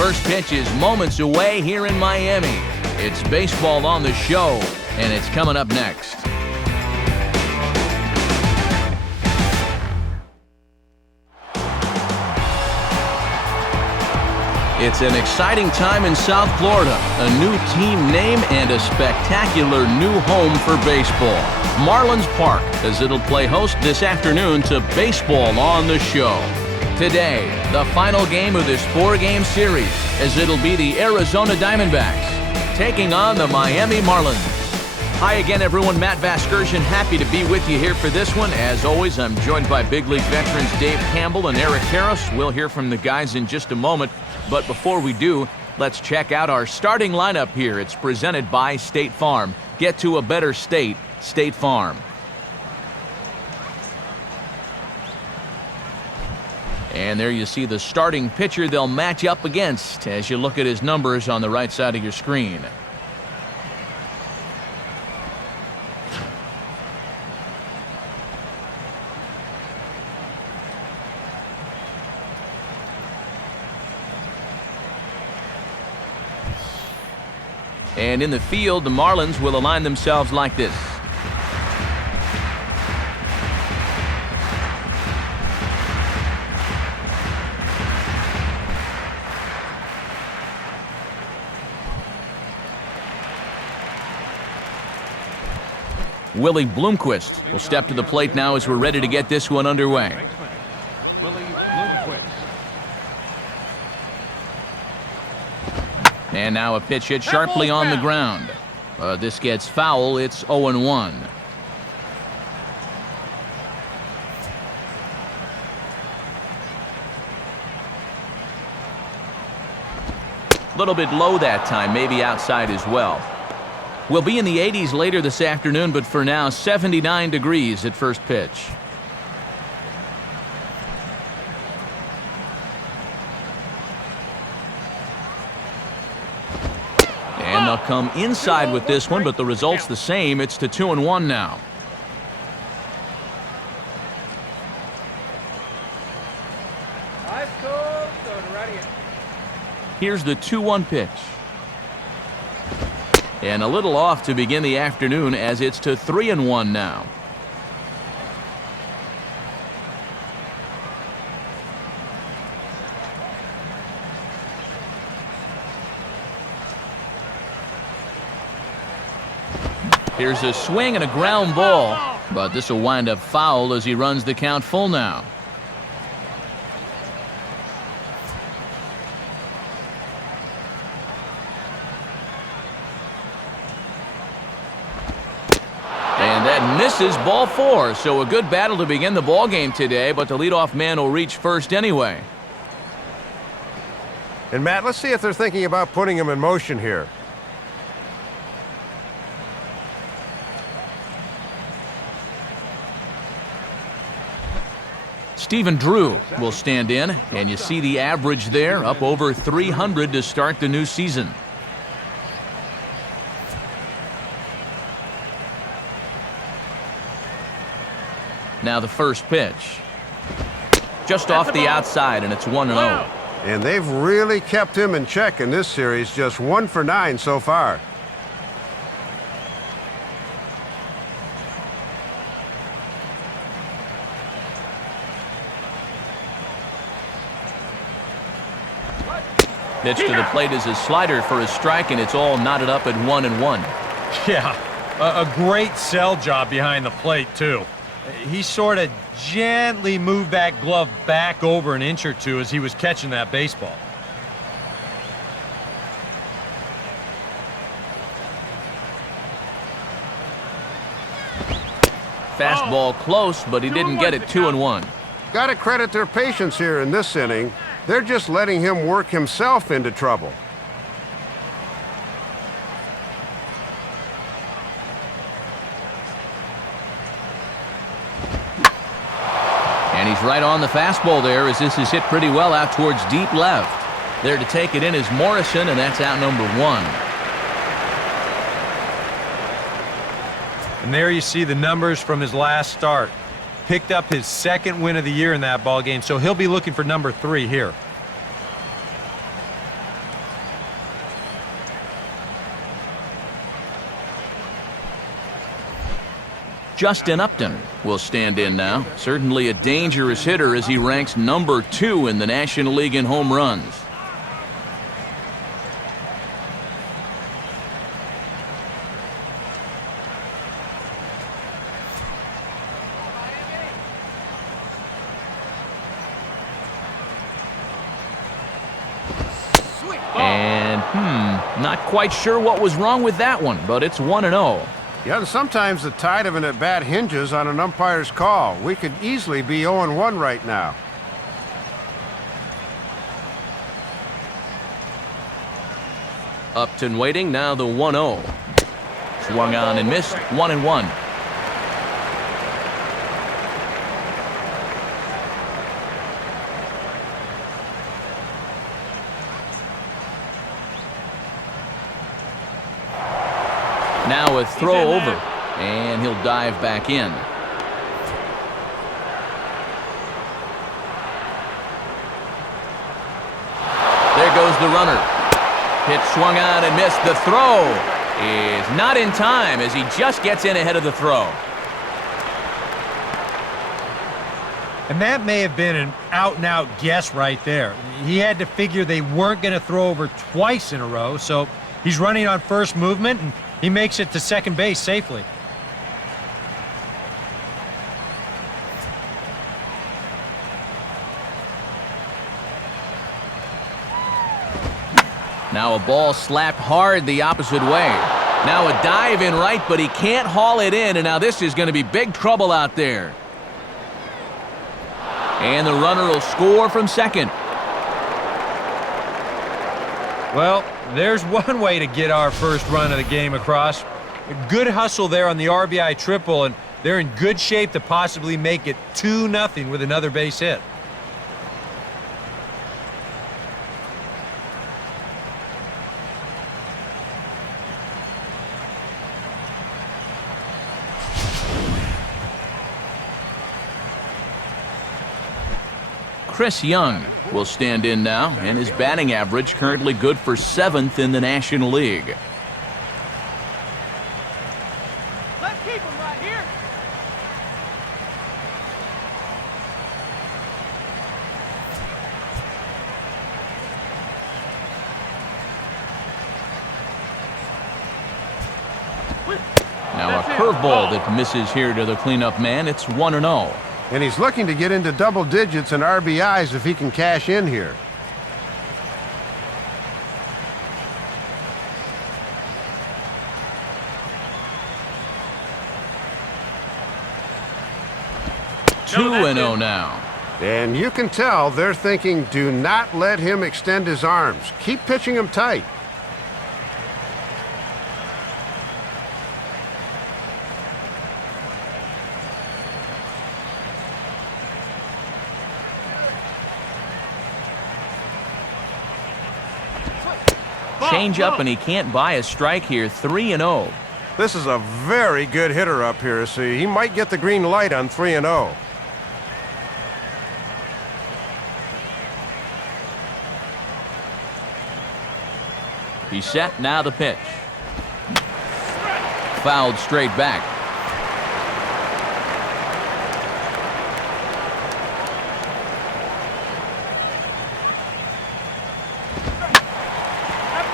first pitch is moments away here in Miami. It's baseball on the show, and it's coming up next. It's an exciting time in South Florida. A new team name and a spectacular new home for baseball. Marlins Park, as it'll play host this afternoon to Baseball on the Show. Today, the final game of this 4-game series, as it'll be the Arizona Diamondbacks taking on the Miami Marlins. Hi again, everyone. Matt Vasgersian, happy to be with you here for this one. As always, I'm joined by big league veterans Dave Campbell and Eric Harris. We'll hear from the guys in just a moment. But before we do, let's check out our starting lineup here. It's presented by State Farm. Get to a better state, State Farm. And there you see the starting pitcher they'll match up against as you look at his numbers on the right side of your screen. And in the field, the Marlins will align themselves like this. Willie Bloomquist will step to the plate now as we're ready to get this one underway. And now a pitch hit sharply on the ground. This gets foul. It's 0-1. A little bit low that time, maybe outside as well. We'll be in the 80s later this afternoon, but for now, 79 degrees at first pitch. And they'll come inside with this one, but the result's the same. It's to 2-1 now. Here's the 2-1 pitch. And a little off to begin the afternoon as it's to 3-1 now. Here's a swing and a ground ball, but this will wind up foul as he runs the count full now. And that misses, ball 4. So a good battle to begin the ball game today, but the leadoff man will reach first anyway. And Matt, let's see if they're thinking about putting him in motion here. Stephen Drew will stand in, and you see the average there, up over 300 to start the new season. Now the first pitch. Just off the outside, and it's 1-0. And they've really kept him in check in this series, just 1 for 9 so far. Pitch to the plate is a slider for a strike, and it's all knotted up at 1-1. Yeah, a great sell job behind the plate, too. He sort of gently moved that glove back over an inch or two as he was catching that baseball. Fastball close, but he didn't get it. 2-1. Got to credit their patience here in this inning. They're just letting him work himself into trouble. And he's right on the fastball there as this is hit pretty well out towards deep left. There to take it in is Morrison, and that's out number 1. And there you see the numbers from his last start. Picked up his 2nd win of the year in that ball game, so he'll be looking for number 3 here. Justin Upton will stand in now. Certainly a dangerous hitter as he ranks number 2 in the National League in home runs. And, not quite sure what was wrong with that one, but it's 1-0. Yeah, and sometimes the tide of an at-bat hinges on an umpire's call. We could easily be 0-1 right now. Upton waiting, now the 1-0. Swung on and missed, 1-1. Now a throw over, and he'll dive back in. There goes the runner. Pitch swung on and missed. The throw is not in time as he just gets in ahead of the throw. And that may have been an out-and-out guess right there. He had to figure they weren't going to throw over twice in a row, so he's running on first movement, and he makes it to second base safely. Now a ball slapped hard the opposite way. Now a dive in right, but he can't haul it in, and now this is going to be big trouble out there. And the runner will score from second. Well, there's one way to get our first run of the game across. A good hustle there on the RBI triple, and they're in good shape to possibly make it 2-0 with another base hit. Chris Young will stand in now, and his batting average currently good for 7th in the National League. Let's keep him right here. Now a curveball that misses here to the cleanup man. It's 1-0. And he's looking to get into double digits in RBIs if he can cash in here. Two and 0 now. And you can tell they're thinking, do not let him extend his arms. Keep pitching him tight. Change up, and he can't buy a strike here. 3-0. This is a very good hitter up here, so he might get the green light on 3-0. He's set, now the pitch. Fouled straight back.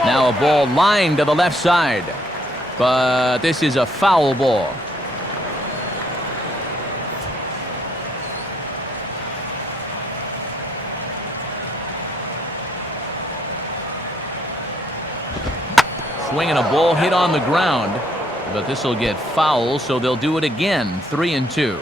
Now a ball lined to the left side, but this is a foul ball. Swinging a ball hit on the ground, but this will get foul, so they'll do it again. 3-2.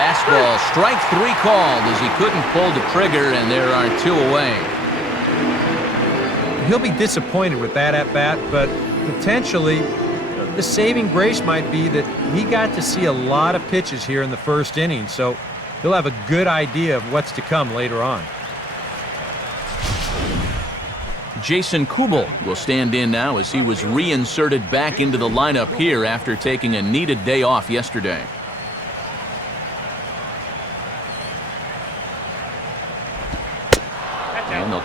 Fastball, strike 3 called as he couldn't pull the trigger, and there are 2 away. He'll be disappointed with that at-bat, but potentially the saving grace might be that he got to see a lot of pitches here in the first inning, so he'll have a good idea of what's to come later on. Jason Kubel will stand in now as he was reinserted back into the lineup here after taking a needed day off yesterday.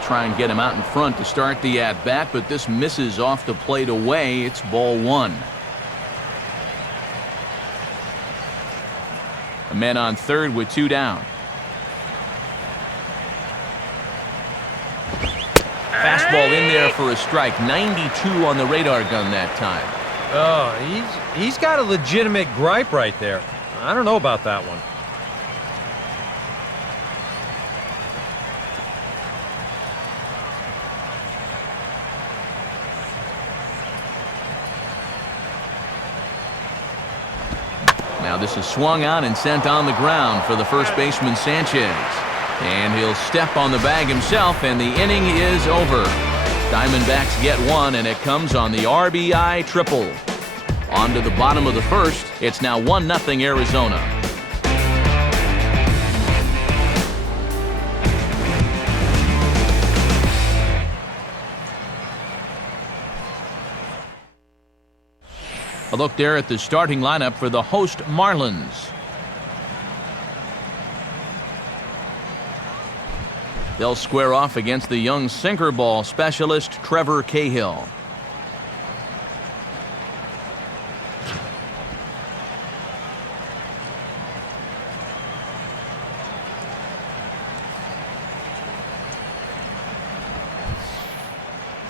try and get him out in front to start the at-bat, but this misses off the plate away. It's ball one. A man on third with two down. Fastball in there for a strike. 92 on the radar gun that time. Oh, he's got a legitimate gripe right there. I don't know about that one. Now this is swung on and sent on the ground for the first baseman Sanchez. And he'll step on the bag himself, and the inning is over. Diamondbacks get one, and it comes on the RBI triple. On to the bottom of the first. It's now 1-0 Arizona. A look there at the starting lineup for the host Marlins. They'll square off against the young sinker ball specialist Trevor Cahill.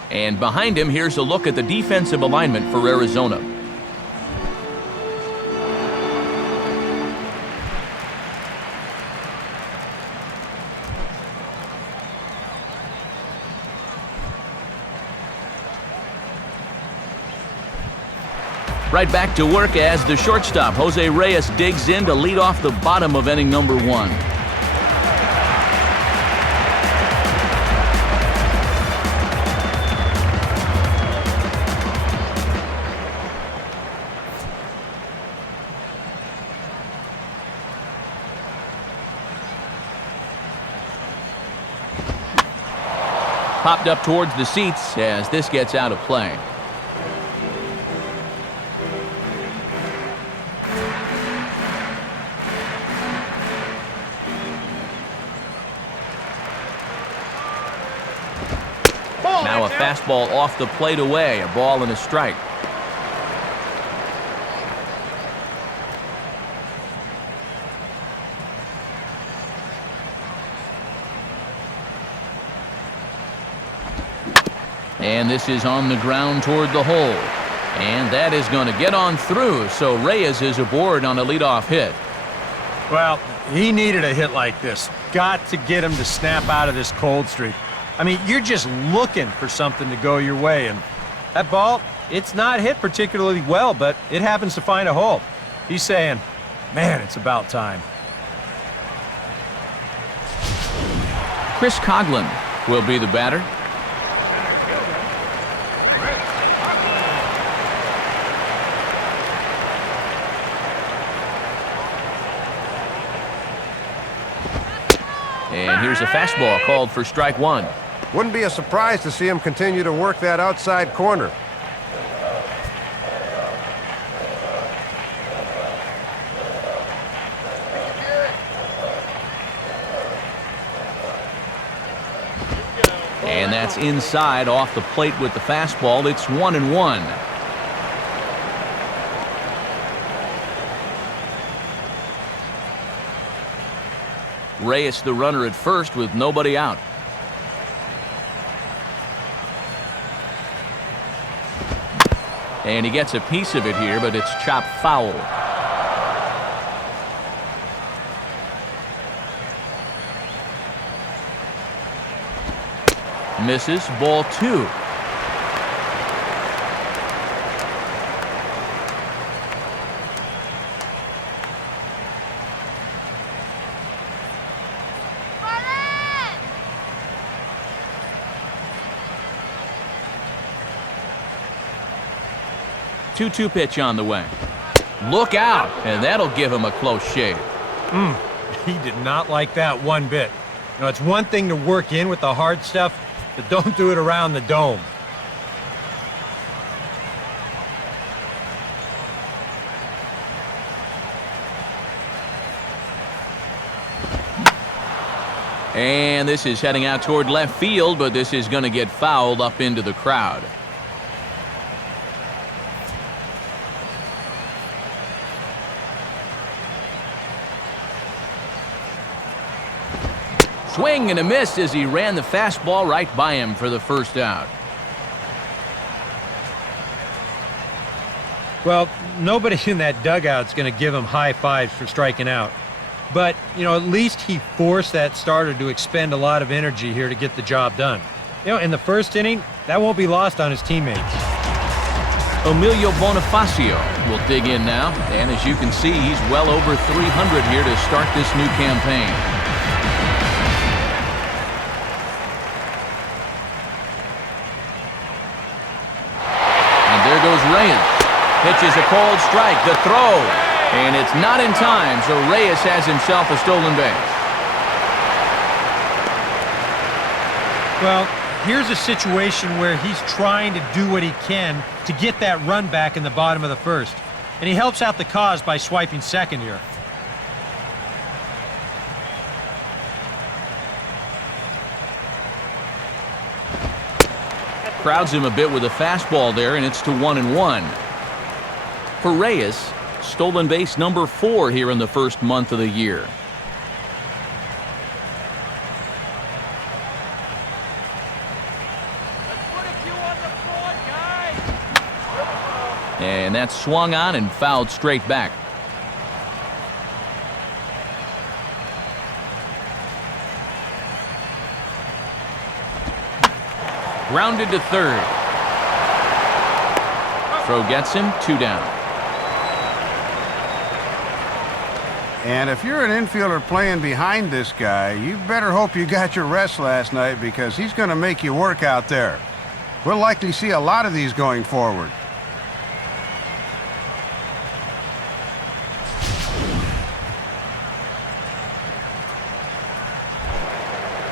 And behind him, here's a look at the defensive alignment for Arizona. Right back to work as the shortstop, Jose Reyes, digs in to lead off the bottom of inning number one. Popped up towards the seats as this gets out of play. Now a fastball off the plate away, a ball and a strike. And this is on the ground toward the hole. And that is going to get on through, so Reyes is aboard on a leadoff hit. Well, he needed a hit like this. Got to get him to snap out of this cold streak. I mean, you're just looking for something to go your way, and that ball, it's not hit particularly well, but it happens to find a hole. He's saying, man, it's about time. Chris Coughlin will be the batter. And here's a fastball called for strike one. Wouldn't be a surprise to see him continue to work that outside corner. And that's inside off the plate with the fastball. It's 1-1. Reyes the runner at first with nobody out. And he gets a piece of it here, but it's chopped foul. Misses, ball two. Two-two pitch on the way. Look out, and that'll give him a close shave. He did not like that one bit. You know, it's one thing to work in with the hard stuff, but don't do it around the dome. And this is heading out toward left field, but this is going to get fouled up into the crowd. Swing and a miss as he ran the fastball right by him for the first out. Well, nobody in that dugout's going to give him high fives for striking out. But, at least he forced that starter to expend a lot of energy here to get the job done. In the first inning, that won't be lost on his teammates. Emilio Bonifacio will dig in now, and as you can see, he's well over 300 here to start this new campaign. And there goes Reyes. Pitches a cold strike, the throw, and it's not in time, so Reyes has himself a stolen base. Well, here's a situation where he's trying to do what he can to get that run back in the bottom of the first, and he helps out the cause by swiping second here. Crowds him a bit with a fastball there, and it's to 1-1. For Reyes, stolen base number 4 here in the first month of the year. Let's put a few on the board, guys. And that's swung on and fouled straight back. Grounded to third. Throw gets him, 2 down. And if you're an infielder playing behind this guy, you better hope you got your rest last night because he's going to make you work out there. We'll likely see a lot of these going forward.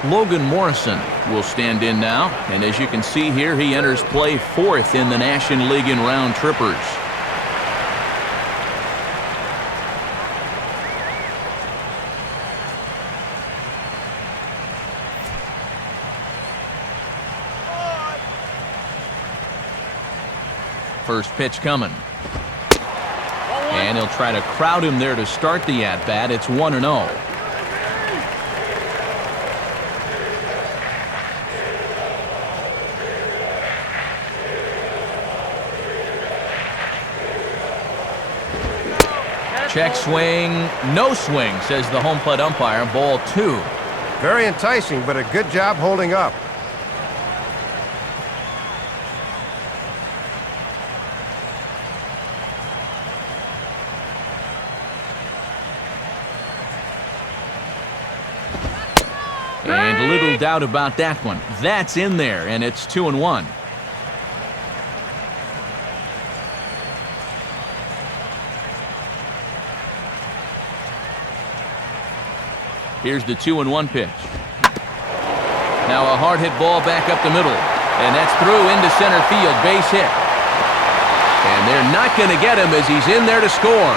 Logan Morrison will stand in now, and as you can see here, he enters play 4th in the National League in round trippers. First pitch coming. And he'll try to crowd him there to start the at-bat. It's 1-0. Check swing, no swing, says the home plate umpire. Ball 2. Very enticing, but a good job holding up. And little doubt about that one. That's in there, and it's 2-1. Here's the 2-1 pitch. Now a hard hit ball back up the middle, and that's through into center field, base hit. And they're not going to get him as he's in there to score.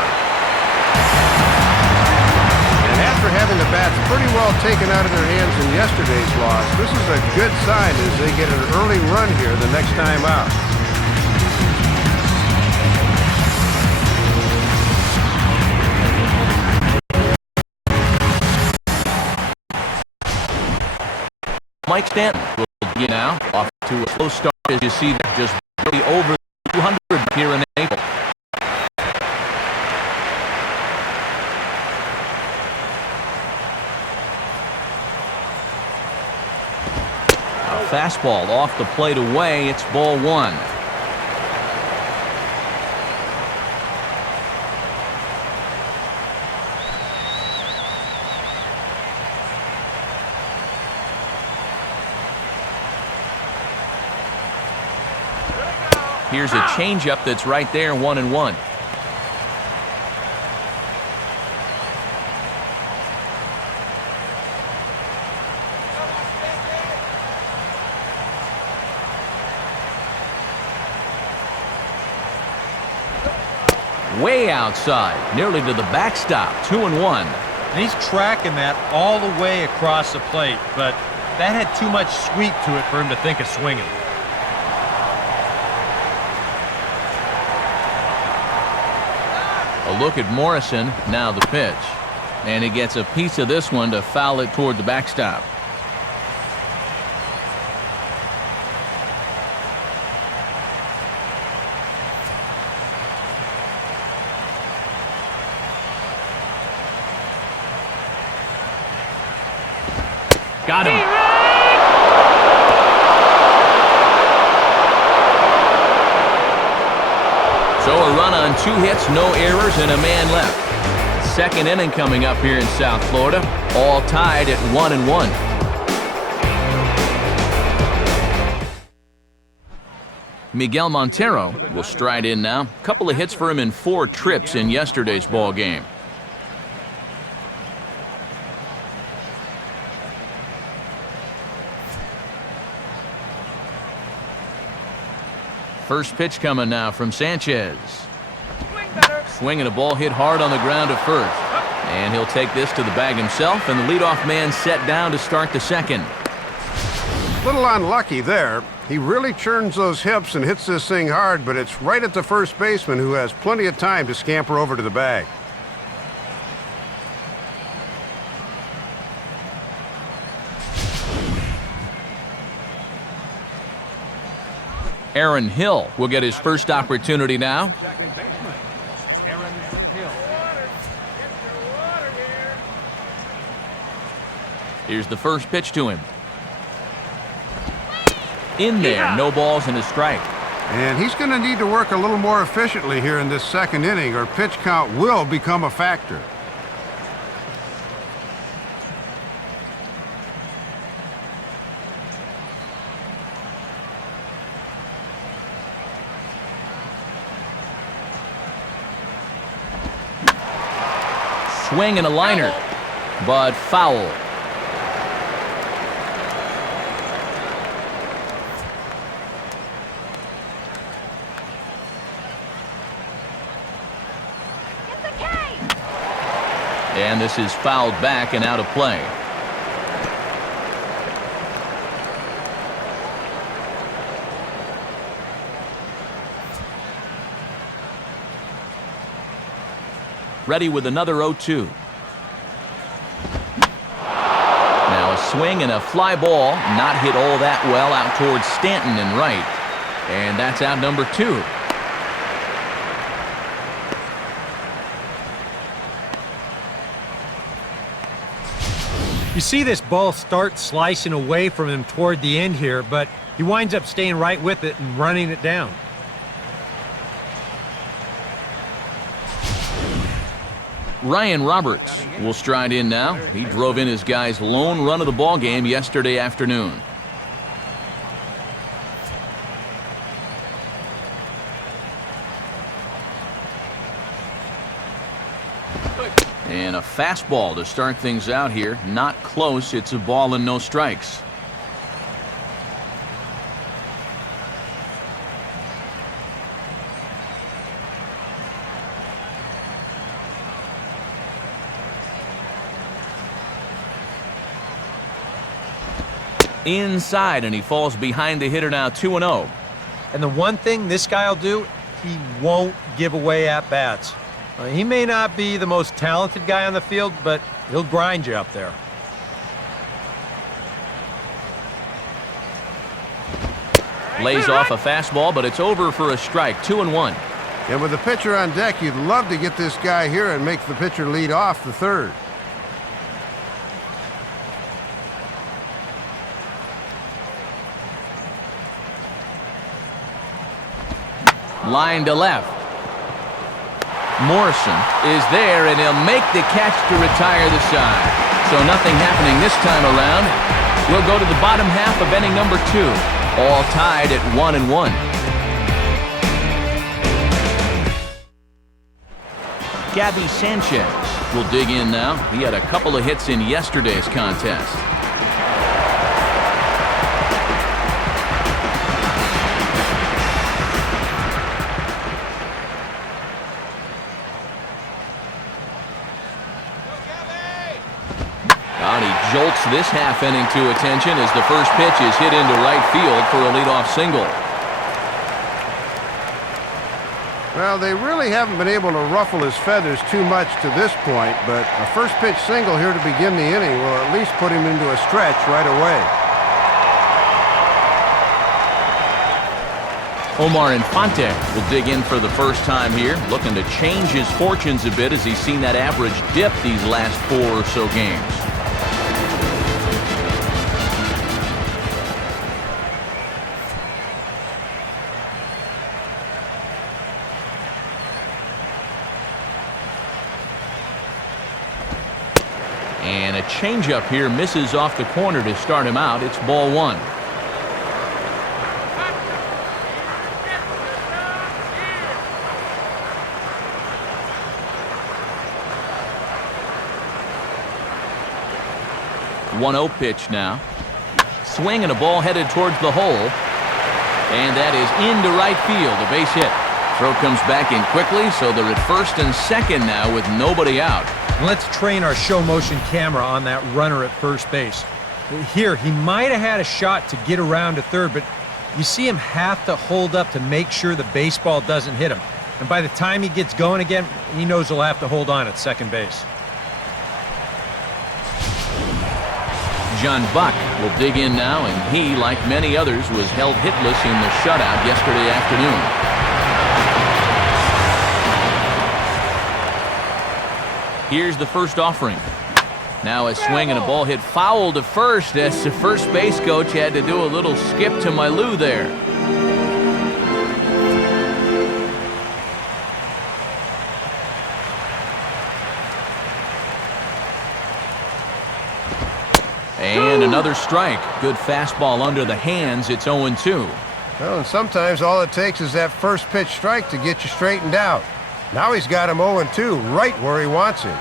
And after having the bats pretty well taken out of their hands in yesterday's loss, this is a good sign as they get an early run here the next time out. Mike Stanton will begin now, off to a slow start as you see that just barely over 200 here in April. A fastball off the plate away, it's ball 1. Here's a changeup that's right there, 1-1. Way outside, nearly to the backstop, 2-1. And he's tracking that all the way across the plate, but that had too much sweep to it for him to think of swinging. A look at Morrison, now the pitch. And he gets a piece of this one to foul it toward the backstop. Got him. So a run on 2 hits, no errors, and a man left. Second inning coming up here in South Florida, all tied at 1-1. Miguel Montero will stride in now. A couple of hits for him in 4 trips in yesterday's ball game. First pitch coming now from Sanchez. Swinging a ball hit hard on the ground at first. And he'll take this to the bag himself, and the leadoff man set down to start the second. Little unlucky there. He really churns those hips and hits this thing hard, but it's right at the first baseman, who has plenty of time to scamper over to the bag. Aaron Hill will get his first opportunity now. Second baseman, Aaron Hill. Here's the first pitch to him. In there, no balls and a strike. And he's going to need to work a little more efficiently here in this second inning, or pitch count will become a factor. Swing and a liner, but foul. And this is fouled back and out of play. Ready with another 0-2. Now a swing and a fly ball, not hit all that well out towards Stanton and right. And that's out number 2. You see this ball start slicing away from him toward the end here, but he winds up staying right with it and running it down. Ryan Roberts will stride in now. He drove in his guy's lone run of the ball game yesterday afternoon. And a fastball to start things out here. Not close. It's a ball and no strikes. Inside, and he falls behind the hitter now, 2-0. And the one thing this guy will do, he won't give away at-bats. He may not be the most talented guy on the field, but he'll grind you up there. Lays off a fastball, but it's over for a strike, 2-1. And with the pitcher on deck, you'd love to get this guy here and make the pitcher lead off the third. Line to left. Morrison is there, and he'll make the catch to retire the side. So nothing happening this time around. We'll go to the bottom half of inning number 2. All tied at 1-1. Gabby Sanchez will dig in now. He had a couple of hits in yesterday's contest. jolts this half inning to attention as the first pitch is hit into right field for a leadoff single. Well, they really haven't been able to ruffle his feathers too much to this point, but a first pitch single here to begin the inning will at least put him into a stretch right away. Omar Infante will dig in for the first time here, looking to change his fortunes a bit as he's seen that average dip these last 4 or so games. And a changeup here misses off the corner to start him out. It's ball 1. One-0 pitch now. Swing and a ball headed towards the hole. And that is into right field, a base hit. Throw comes back in quickly, so they're at first and second now with nobody out. Let's train our show motion camera on that runner at first base. Here, he might have had a shot to get around to third, but you see him have to hold up to make sure the baseball doesn't hit him. And by the time he gets going again, he knows he'll have to hold on at second base. John Buck will dig in now, and he, like many others, was held hitless in the shutout yesterday afternoon. Here's the first offering. Now a swing and a ball hit foul to first as the first base coach had to do a little skip to my loo there. And another strike. Good fastball under the hands. It's 0-2. Well, and sometimes all it takes is that first pitch strike to get you straightened out. Now he's got him 0-2 right where he wants him.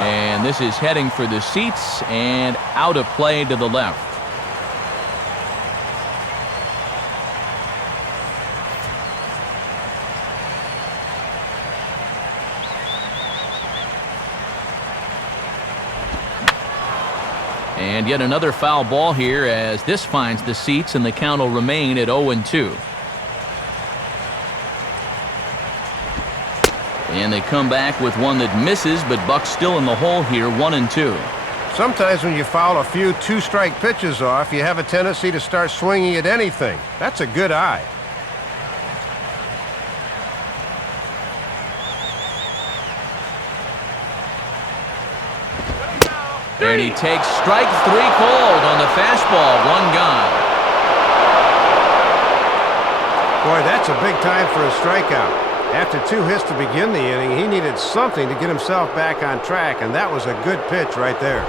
And this is heading for the seats and out of play to the left. And yet another foul ball here as this finds the seats, and the count will remain at 0-2. And they come back with one that misses, but Buck's still in the hole here, 1-2. Sometimes when you foul a few two-strike pitches off, you have a tendency to start swinging at anything. That's a good eye. And he takes strike 3 called on the fastball, 1 gone. Boy, that's a big time for a strikeout. After 2 hits to begin the inning, he needed something to get himself back on track, and that was a good pitch right there.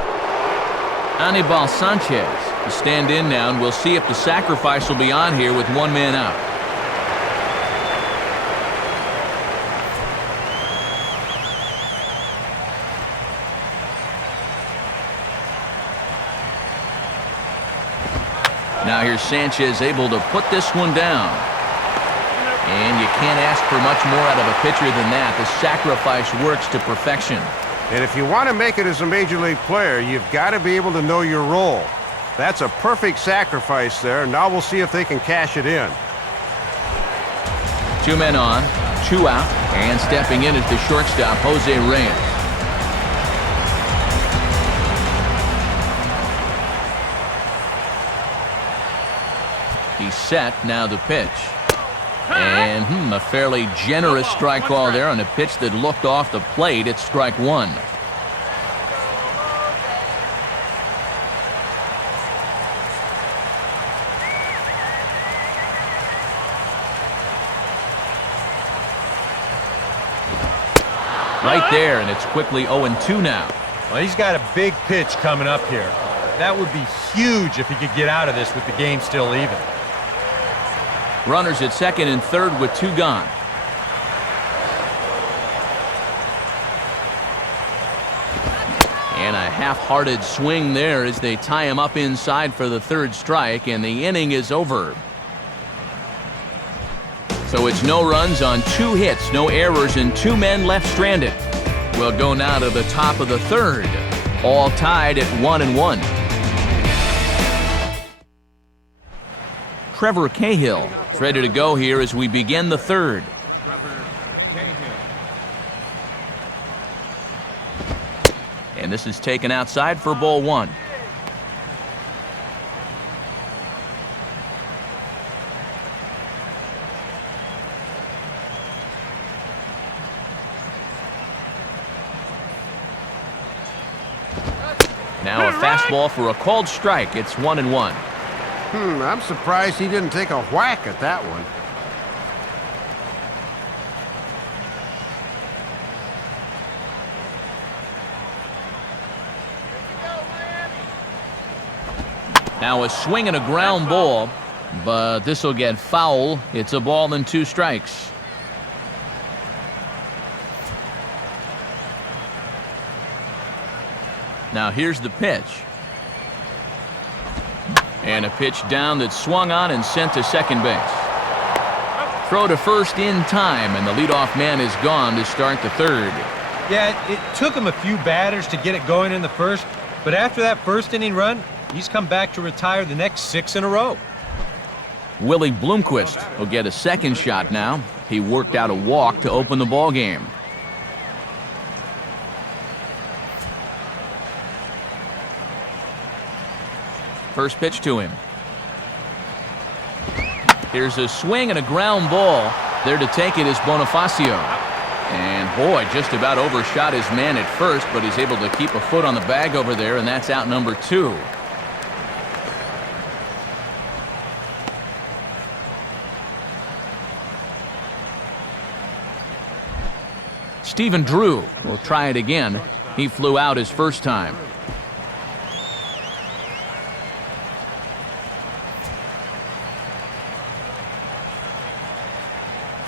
Anibal Sanchez will stand in now, and we'll see if the sacrifice will be on here with 1 man out. Now here's Sanchez able to put this one down. And you can't ask for much more out of a pitcher than that. The sacrifice works to perfection. And if you want to make it as a major league player, you've got to be able to know your role. That's a perfect sacrifice there. Now we'll see if they can cash it in. 2 men on, 2 out, and stepping in is the shortstop, Jose Reyes. He's set, now the pitch. And a fairly generous strike call there on a pitch that looked off the plate. It's strike 1. Right there, and it's quickly 0-2 now. Well, he's got a big pitch coming up here. That would be huge if he could get out of this with the game still even. Runners at second and third with 2 gone. And a half-hearted swing there as they tie him up inside for the third strike, and the inning is over. So it's no runs on 2 hits, no errors, and 2 men left stranded. We'll go now to the top of the third, all tied at 1-1. Trevor Cahill is ready to go here as we begin the third. And this is taken outside for ball 1. Now a fastball for a called strike. It's 1-1. I'm surprised he didn't take a whack at that one. Now a swing and a ground ball, but this will get foul. It's a ball and 2 strikes. Now here's the pitch. And a pitch down that's swung on and sent to second base. Throw to first in time, and the leadoff man is gone to start the third. Yeah, it took him a few batters to get it going in the first, but after that first inning run, he's come back to retire the next 6 in a row. Willie Bloomquist will get a second shot now. He worked out a walk to open the ball game. First pitch to him. Here's a swing and a ground ball. There to take it is Bonifacio. And boy, just about overshot his man at first, but he's able to keep a foot on the bag over there, and that's out number 2. Stephen Drew will try it again. He flew out his first time.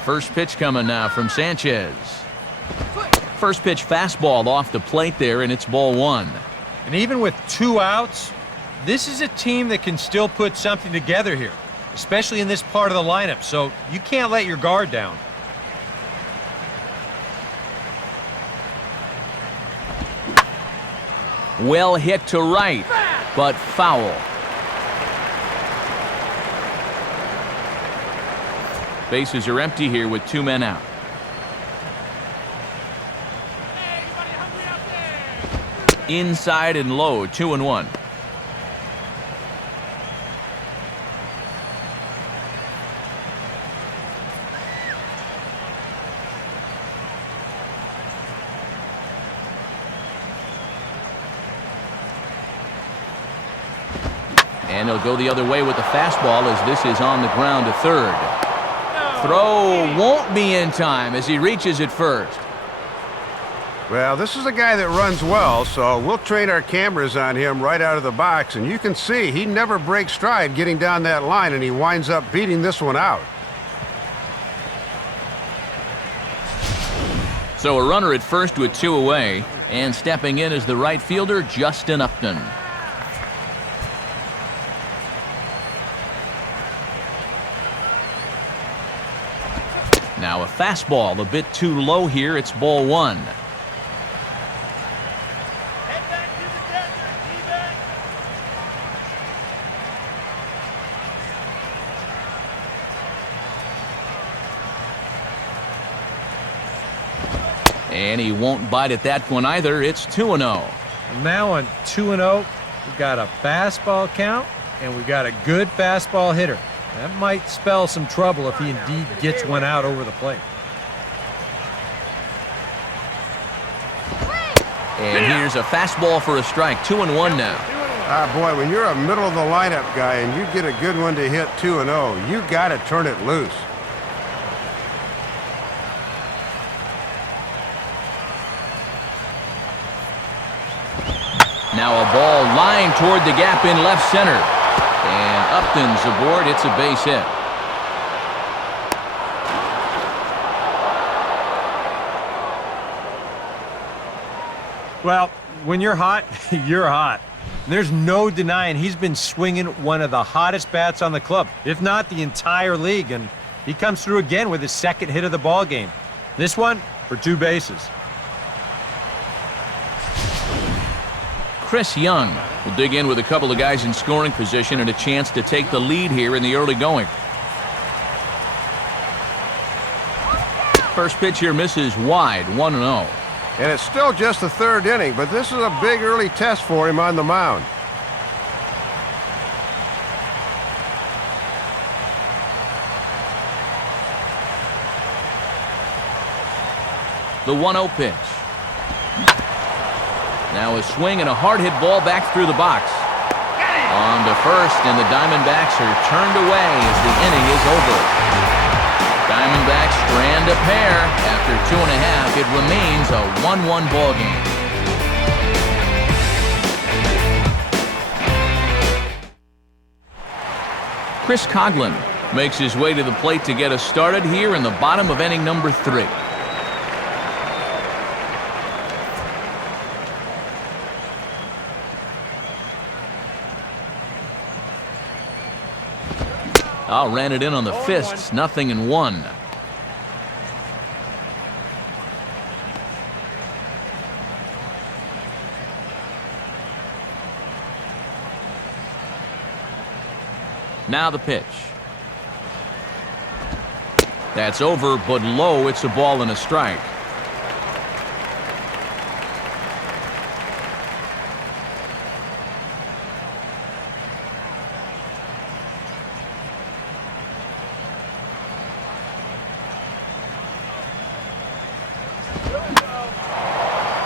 First pitch coming now from Sanchez. First pitch fastball off the plate there, and it's ball 1. And even with 2 outs, this is a team that can still put something together here, especially in this part of the lineup, so you can't let your guard down. Well hit to right, but foul. Bases are empty here with 2 men out. Inside and low, 2-1. And he'll go the other way with the fastball as this is on the ground to third. Throw won't be in time as he reaches it first. Well, this is a guy that runs well, so we'll train our cameras on him right out of the box, and you can see he never breaks stride getting down that line, and he winds up beating this one out. So a runner at first with 2 away, and stepping in is the right fielder, Justin Upton. Now a fastball a bit too low here. It's ball 1. And he won't bite at that one either. It's 2-0. And now on 2-0, we've got a fastball count, and we've got a good fastball hitter. That might spell some trouble if he indeed gets one out over the plate. And here's a fastball for a strike. 2-1 now. Boy, when you're a middle of the lineup guy and you get a good one to hit 2-0, you got to turn it loose. Now a ball lined toward the gap in left center. And Upton's aboard. It's a base hit. Well, when you're hot, you're hot. There's no denying he's been swinging one of the hottest bats on the club, if not the entire league, and he comes through again with his second hit of the ball game. This one for 2 bases. Chris Young will dig in with a couple of guys in scoring position and a chance to take the lead here in the early going. First pitch here misses wide, 1-0. And it's still just the 3rd inning, but this is a big early test for him on the mound. The 1-0 pitch. Now a swing and a hard hit ball back through the box. On to first, and the Diamondbacks are turned away as the inning is over. Diamondbacks strand a pair. After 2.5, it remains a 1-1 ball game. Chris Coughlin makes his way to the plate to get us started here in the bottom of inning number 3. Ran it in on the fists, 0-1. Now the pitch. That's over, but low. It's a ball and a strike.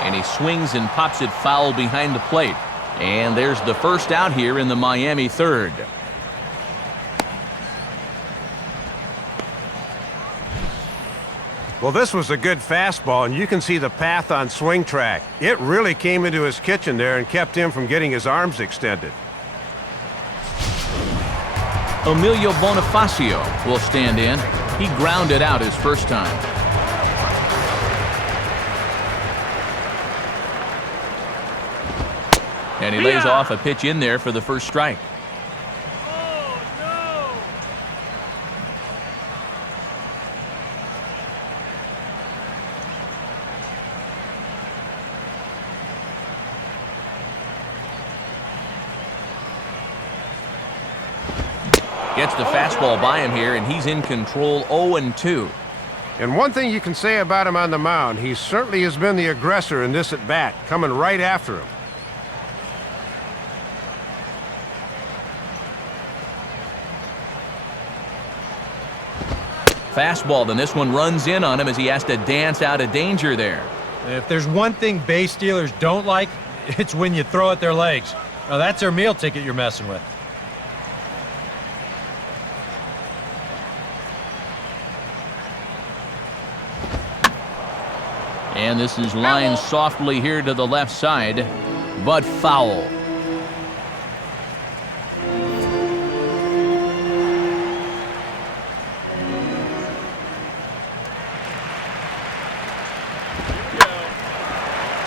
And he swings and pops it foul behind the plate. And there's the first out here in the Miami 3rd. Well, this was a good fastball, and you can see the path on swing track. It really came into his kitchen there and kept him from getting his arms extended. Emilio Bonifacio will stand in. He grounded out his first time. And he lays off a pitch in there for the first strike. Oh, no! Gets the fastball by him here, and he's in control 0-2. And one thing you can say about him on the mound, he certainly has been the aggressor in this at-bat, coming right after him. Fastball, then this one runs in on him as he has to dance out of danger there. If there's one thing base stealers don't like, it's when you throw at their legs. Now, that's their meal ticket you're messing with. And this is lined softly here to the left side, but foul.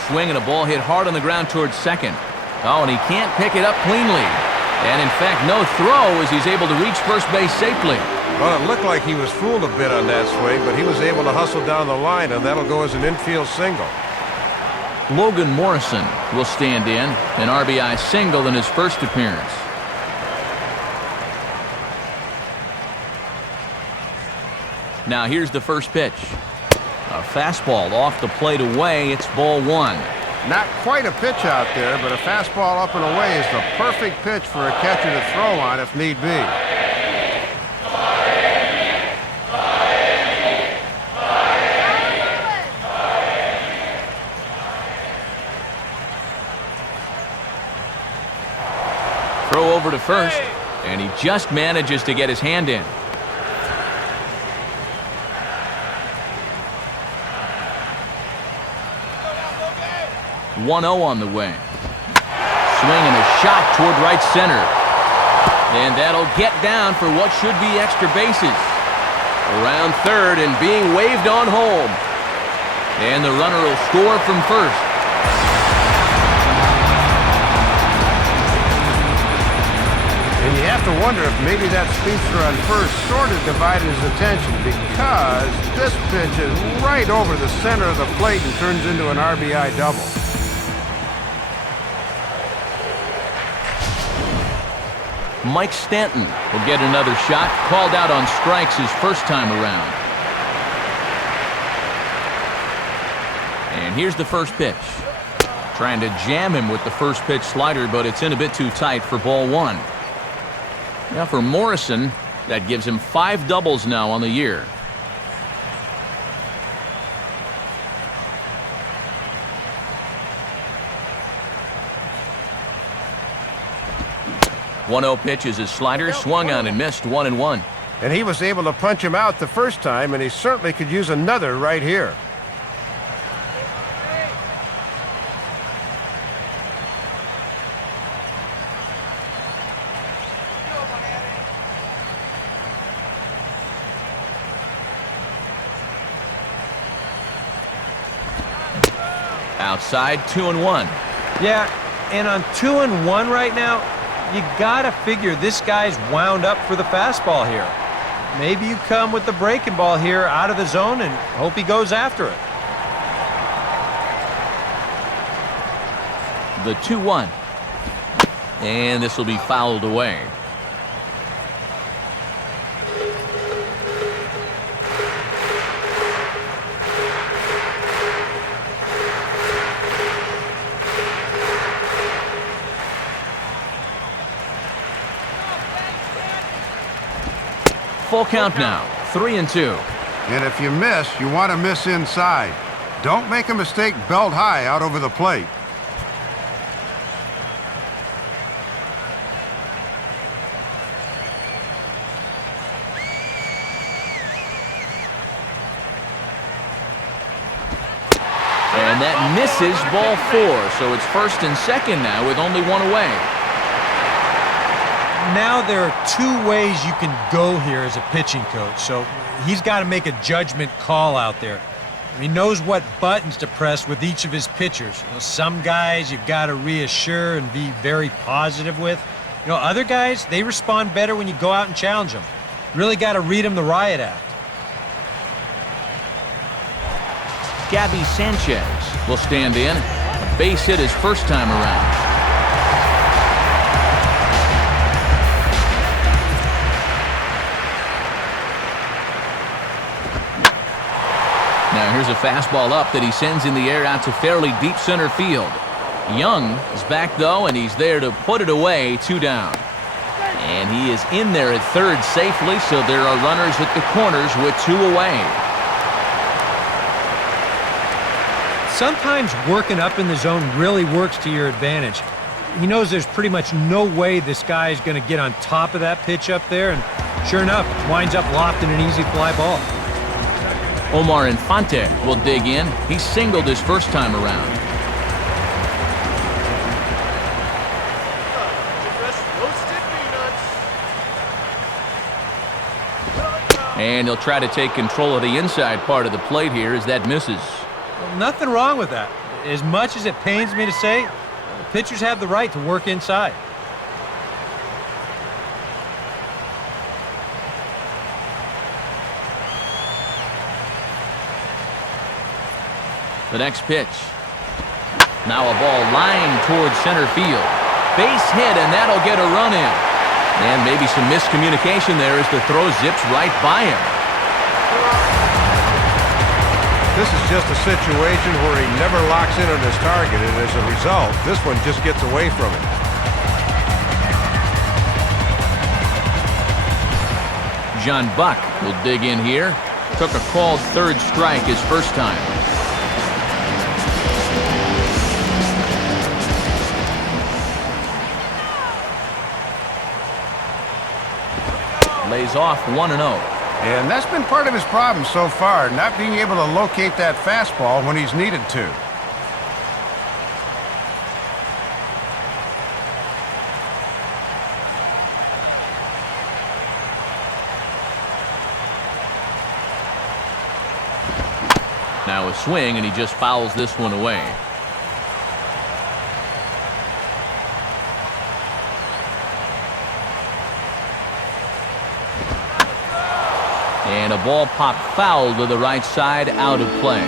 Swing and a ball hit hard on the ground towards second. Oh, and he can't pick it up cleanly. And in fact, no throw as he's able to reach first base safely. Well, it looked like he was fooled a bit on that swing, but he was able to hustle down the line, and that'll go as an infield single. Logan Morrison will stand in, an RBI single in his first appearance. Now here's the first pitch. A fastball off the plate away. It's ball 1. Not quite a pitch out there, but a fastball up and away is the perfect pitch for a catcher to throw on if need be. Throw over to first, and he just manages to get his hand in. 1-0 on the way. Swing and a shot toward right center. And that'll get down for what should be extra bases. Around third and being waved on home. And the runner will score from first. have to wonder if maybe that speedster on first sort of divided his attention, because this pitch is right over the center of the plate and turns into an RBI double. Mike Stanton will get another shot, called out on strikes his first time around. And here's the first pitch. Trying to jam him with the first pitch slider, but it's in a bit too tight for ball one. Now for Morrison, that gives him 5 doubles now on the year. One-0 pitch is his slider, swung on and missed, 1-1. And he was able to punch him out the first time, and he certainly could use another right here. Outside, 2-1. Yeah, and on 2-1 right now, you gotta figure this guy's wound up for the fastball here. Maybe you come with the breaking ball here out of the zone and hope he goes after it. The 2-1. And this will be fouled away. Full count now, 3-2. And if you miss, you want to miss inside. Don't make a mistake belt high out over the plate. And that misses, ball 4. So it's first and second now with only one away. Now there are 2 ways you can go here as a pitching coach, so he's got to make a judgment call out there. He knows what buttons to press with each of his pitchers. You know, some guys you've got to reassure and be very positive with. You know, other guys, they respond better when you go out and challenge them. Really got to read them the riot act. Gabby Sanchez will stand in. A base hit his first time around. Now here's a fastball up that he sends in the air out to fairly deep center field. Young is back though, and he's there to put it away, 2 down. And he is in there at third safely, so there are runners at the corners with 2 away. Sometimes working up in the zone really works to your advantage. He knows there's pretty much no way this guy is going to get on top of that pitch up there, and sure enough, winds up lofting an easy fly ball. Omar Infante will dig in. He singled his first time around. And he'll try to take control of the inside part of the plate here as that misses. Well, nothing wrong with that. As much as it pains me to say, pitchers have the right to work inside. The next pitch. Now a ball lined towards center field. Base hit, and that'll get a run in. And maybe some miscommunication there as the throw zips right by him. This is just a situation where he never locks in on his target, and as a result, this one just gets away from him. John Buck will dig in here. Took a called third strike his first time. Lays off 1-0. And that's been part of his problem so far, not being able to locate that fastball when he's needed to. Now a swing, and he just fouls this one away. And a ball popped foul to the right side, out of play.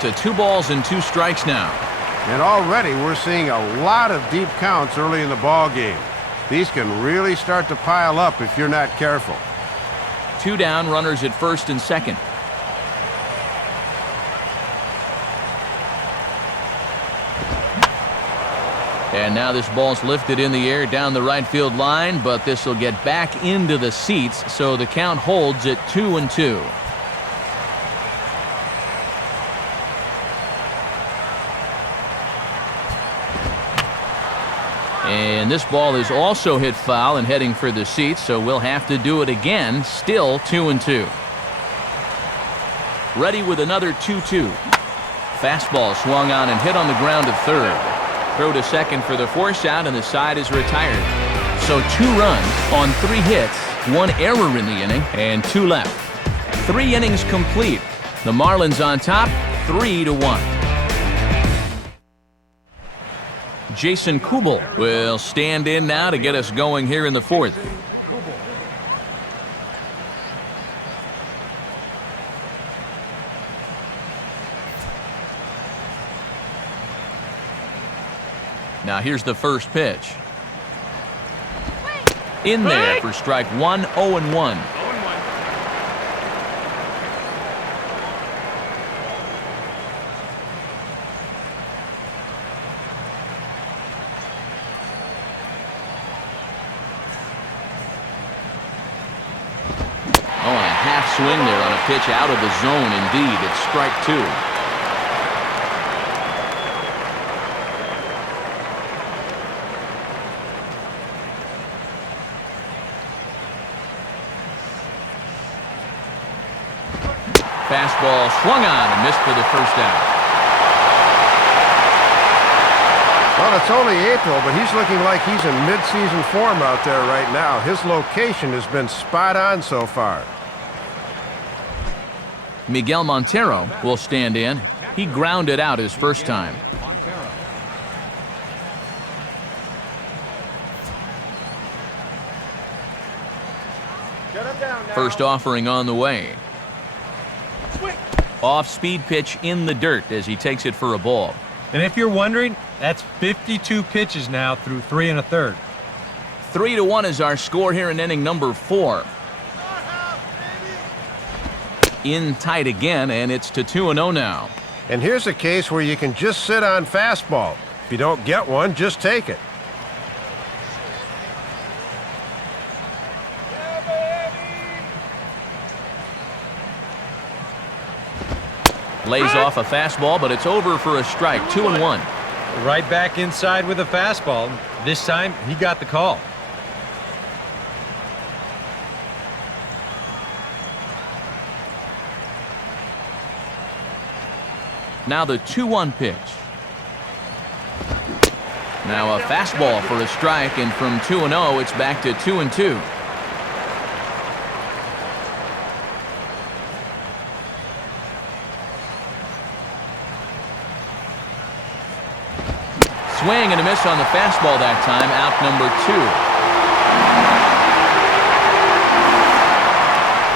To 2 balls and 2 strikes now. And already we're seeing a lot of deep counts early in the ball game. These can really start to pile up if you're not careful. 2 down, runners at first and second. And now this ball's lifted in the air down the right field line, but this will get back into the seats, so the count holds at 2-2. And this ball is also hit foul and heading for the seats, so we'll have to do it again. Still 2-2. Ready with another 2-2. Fastball swung on and hit on the ground to third. Throw to second for the force out, and the side is retired. So 2 runs on 3 hits, 1 error in the inning, and 2 left. 3 innings complete. The Marlins on top, 3-1. Jason Kubel will stand in now to get us going here in the 4th. Now here's the first pitch. In there for strike 1, 0-1. Swing there on a pitch out of the zone. Indeed, it's strike 2. Fastball swung on and missed for the first out. Well, it's only April, but he's looking like he's in mid-season form out there right now. His location has been spot on so far. Miguel Montero will stand in. He grounded out his first time. First offering on the way. Off-speed pitch in the dirt as he takes it for a ball. And if you're wondering, that's 52 pitches now through 3 1/3. 3-1 is our score here in inning number 4. In tight again, and it's to 2-0 now. And here's a case where you can just sit on fastball. If you don't get one, just take it. Lays off a fastball, but it's over for a strike. 2-1. Right back inside with a fastball. This time, he got the call. Now the 2-1 pitch. Now a fastball for a strike, and from 2-0, it's back to 2-2. Swing and a miss on the fastball that time, out number 2.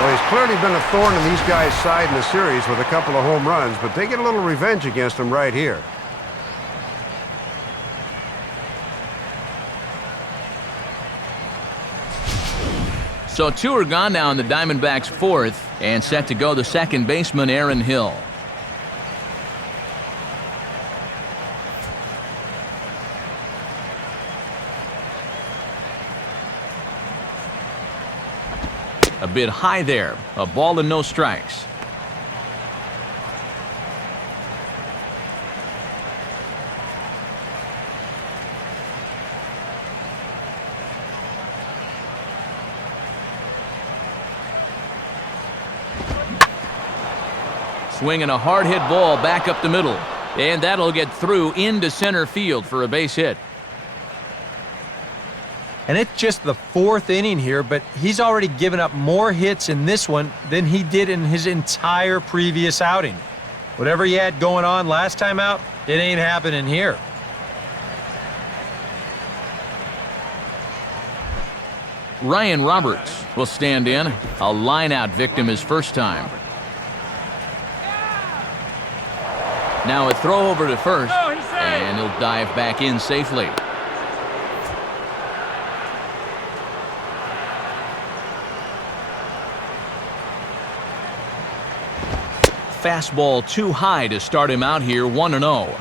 Well, he's clearly been a thorn in these guys' side in the series with a couple of home runs, but they get a little revenge against him right here. So 2 are gone now in the Diamondbacks' 4th, and set to go the second baseman, Aaron Hill. A bit high there. A ball and no strikes. Swinging a hard hit ball back up the middle. And that'll get through into center field for a base hit. And it's just the 4th inning here, but he's already given up more hits in this one than he did in his entire previous outing. Whatever you had going on last time out, it ain't happening here. Ryan Roberts will stand in. A line-out victim his first time. Now a throw over to first, and he'll dive back in safely. Fastball too high to start him out here, 1-0.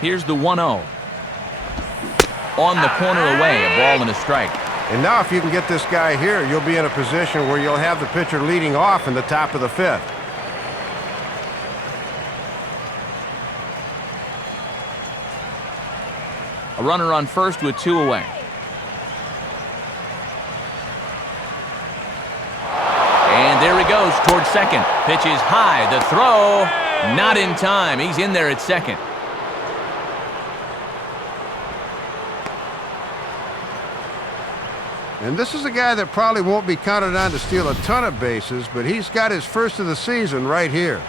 Here's the 1-0. On the corner away, a ball and a strike. And now if you can get this guy here, you'll be in a position where you'll have the pitcher leading off in the top of the fifth. A runner on first with 2 away. And there he goes towards second. Pitch is high. The throw, not in time. He's in there at second. And this is a guy that probably won't be counted on to steal a ton of bases, but he's got his first of the season right here.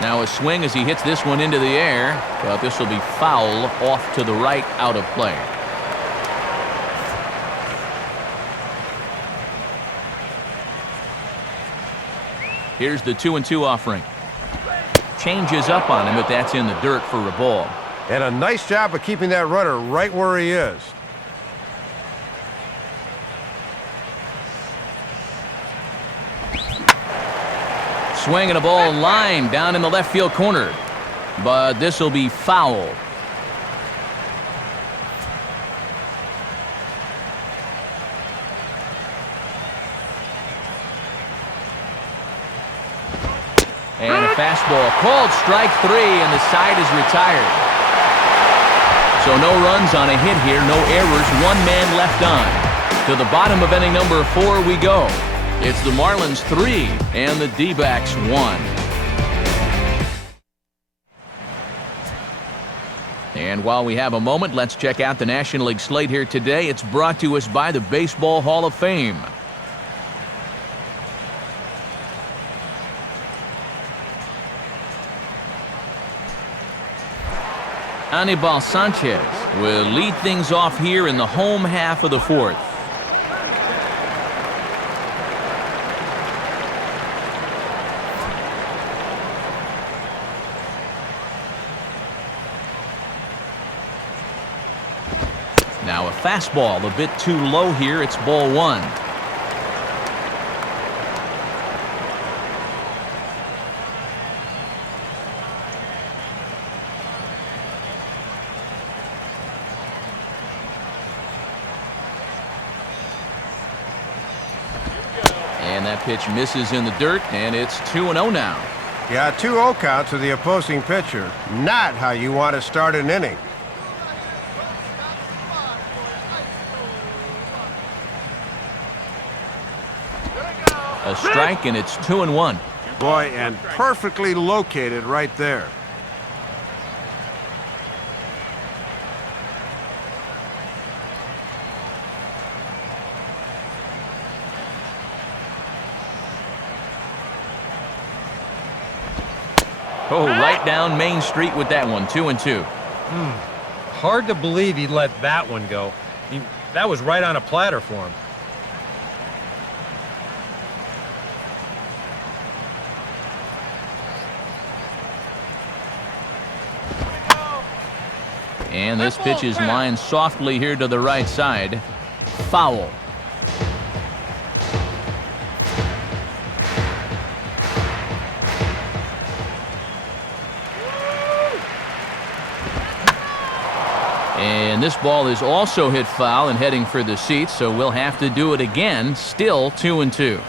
Now a swing as he hits this one into the air, but this will be foul off to the right, out of play. Here's the 2-2 offering. Changes up on him, but that's in the dirt for a ball. And a nice job of keeping that runner right where he is. Swing and a ball line down in the left field corner. But this will be foul. And a fastball called strike 3, and the side is retired. So no runs on a hit here, no errors, 1 man left on. To the bottom of inning number 4 we go. It's the Marlins 3 and the D-backs 1. And while we have a moment, let's check out the National League slate here today. It's brought to us by the Baseball Hall of Fame. Anibal Sanchez will lead things off here in the home half of the 4th. Now a fastball a bit too low here. It's ball 1. And that pitch misses in the dirt, and it's 2-0 now. Yeah, 2-0 count to the opposing pitcher. Not how you want to start an inning. A strike, and it's 2-1. Boy, and perfectly located right there. Oh, right down Main Street with that one, 2-2. Hard to believe he let that one go. That was right on a platter for him. And this pitch is lined softly here to the right side. Foul. And this ball is also hit foul and heading for the seats, so we'll have to do it again. Still 2-2.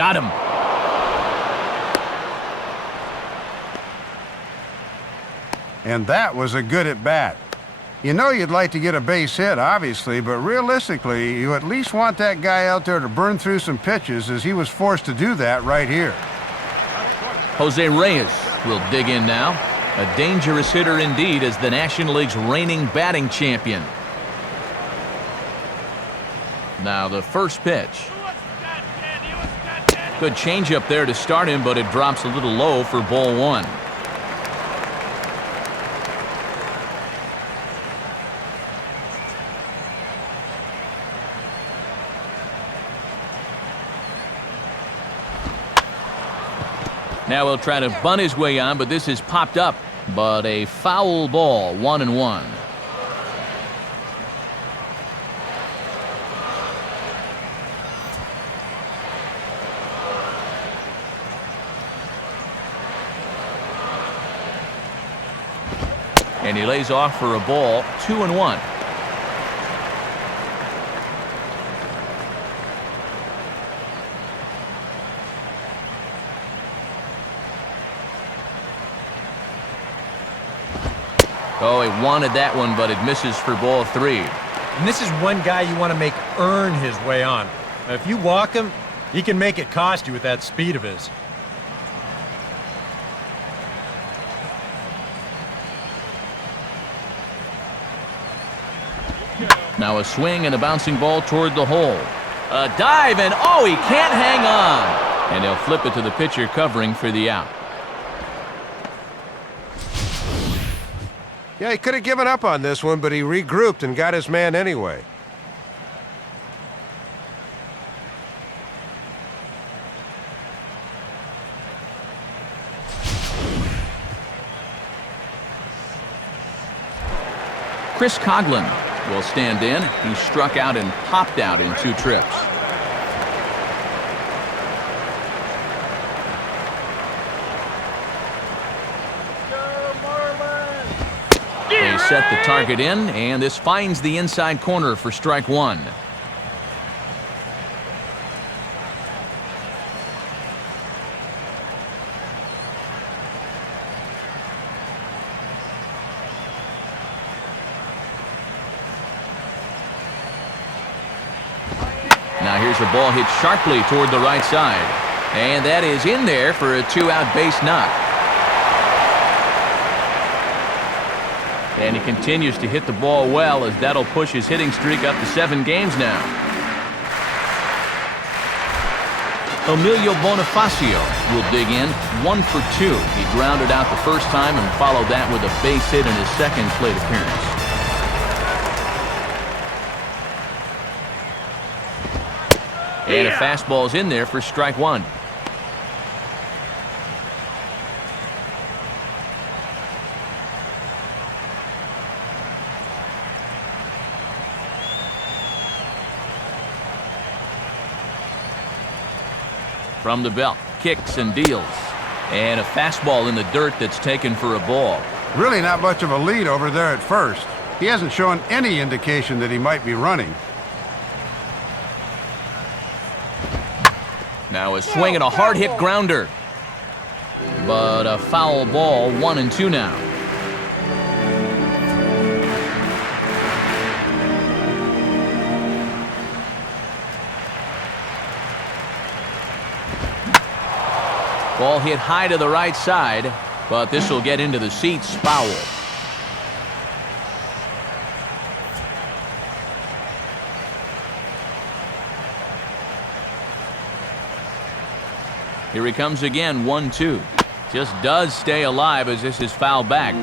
Got him. And that was a good at-bat. You know you'd like to get a base hit, obviously, but realistically, you at least want that guy out there to burn through some pitches, as he was forced to do that right here. Jose Reyes will dig in now. A dangerous hitter indeed as the National League's reigning batting champion. Now the first pitch. Good changeup there to start him, but it drops a little low for ball one. Now he'll try to bunt his way on, but this is popped up. But a foul ball, 1-1. And he lays off for a ball, 2-1. Oh, he wanted that one, but it misses for ball 3. And this is one guy you want to make earn his way on. If you walk him, he can make it cost you with that speed of his. Now a swing and a bouncing ball toward the hole. A dive, and oh, he can't hang on. And he'll flip it to the pitcher covering for the out. Yeah, he could have given up on this one, but he regrouped and got his man anyway. Chris Coughlin will stand in. He struck out and popped out in 2 trips. They set the target in, and this finds the inside corner for strike 1. Now here's a ball hit sharply toward the right side. And that is in there for a 2-out base knock. And he continues to hit the ball well, as that'll push his hitting streak up to 7 games now. Emilio Bonifacio will dig in, 1 for 2. He grounded out the first time and followed that with a base hit in his second plate appearance. And a fastball's in there for strike 1. From the belt, kicks and deals. And a fastball in the dirt that's taken for a ball. Really not much of a lead over there at first. He hasn't shown any indication that he might be running. Now a swing and a hard hit grounder. But a foul ball, 1-2 now. Ball hit high to the right side, but this will get into the seats, foul. Here he comes again, 1-2. Just does stay alive as this is fouled back.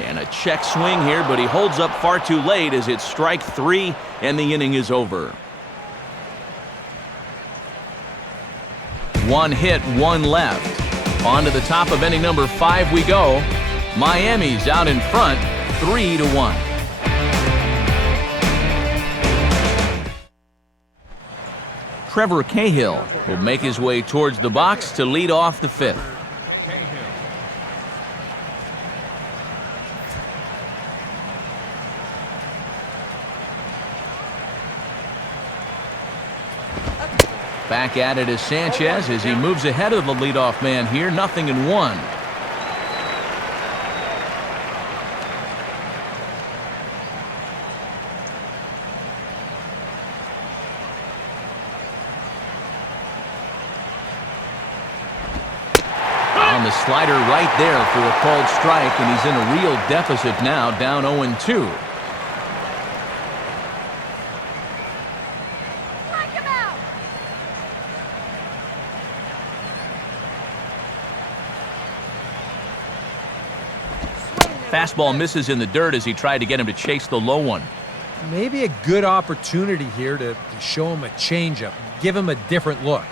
And a check swing here, but he holds up far too late as it's strike 3 and the inning is over. 1 hit, 1 left. On to the top of inning number 5 we go. Miami's out in front, 3-1. Trevor Cahill will make his way towards the box to lead off the fifth. Back at it is Sanchez as he moves ahead of the leadoff man here, 0-1. On the slider right there for a called strike, and he's in a real deficit now, down 0-2. Fastball misses in the dirt as he tried to get him to chase the low one. Maybe a good opportunity here to show him a changeup, give him a different look.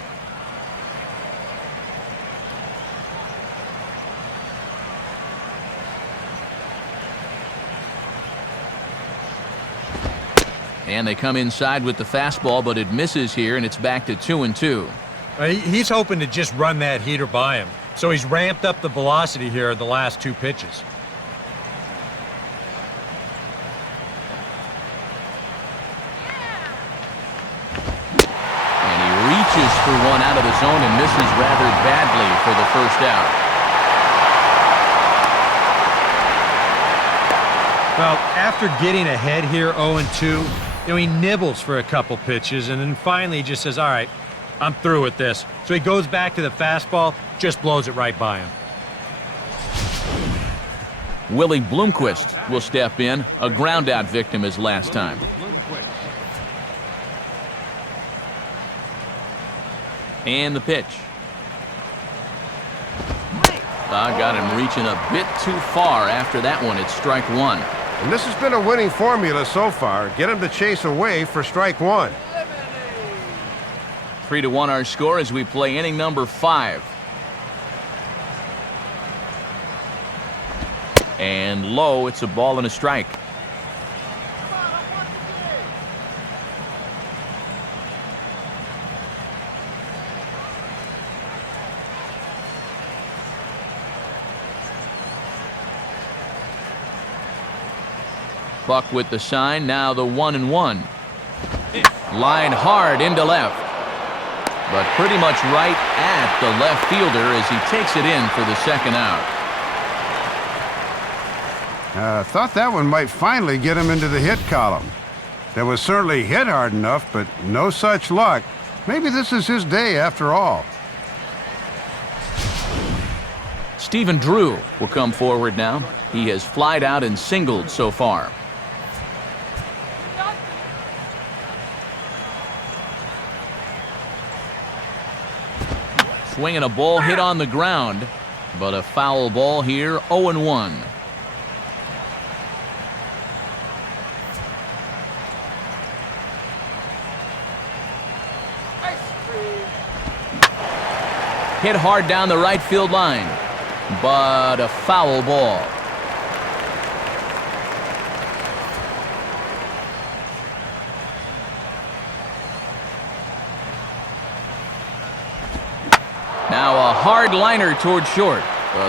And they come inside with the fastball, but it misses here, and it's back to 2-2. He's hoping to just run that heater by him, so he's ramped up the velocity here the last two pitches. Reaches for one out of the zone and misses rather badly for the first out. Well, after getting ahead here 0-2, he nibbles for a couple pitches and then finally just says, all right, I'm through with this. So he goes back to the fastball, just blows it right by him. Willie Bloomquist will step in, a ground-out victim as last time. And the pitch. Got him reaching a bit too far after that one. It's strike one. And this has been a winning formula so far. Get him to chase away for strike one. 3-1 our score as we play inning number 5. And low, it's a ball and a strike. Buck with the sign, now the 1-1. Line hard into left. But pretty much right at the left fielder as he takes it in for the second out. Thought that one might finally get him into the hit column. That was certainly hit hard enough, but no such luck. Maybe this is his day after all. Stephen Drew will come forward now. He has flied out and singled so far. Swinging a ball hit on the ground, but a foul ball here, 0-1. Hit hard down the right field line, but a foul ball. Now a hard liner toward short.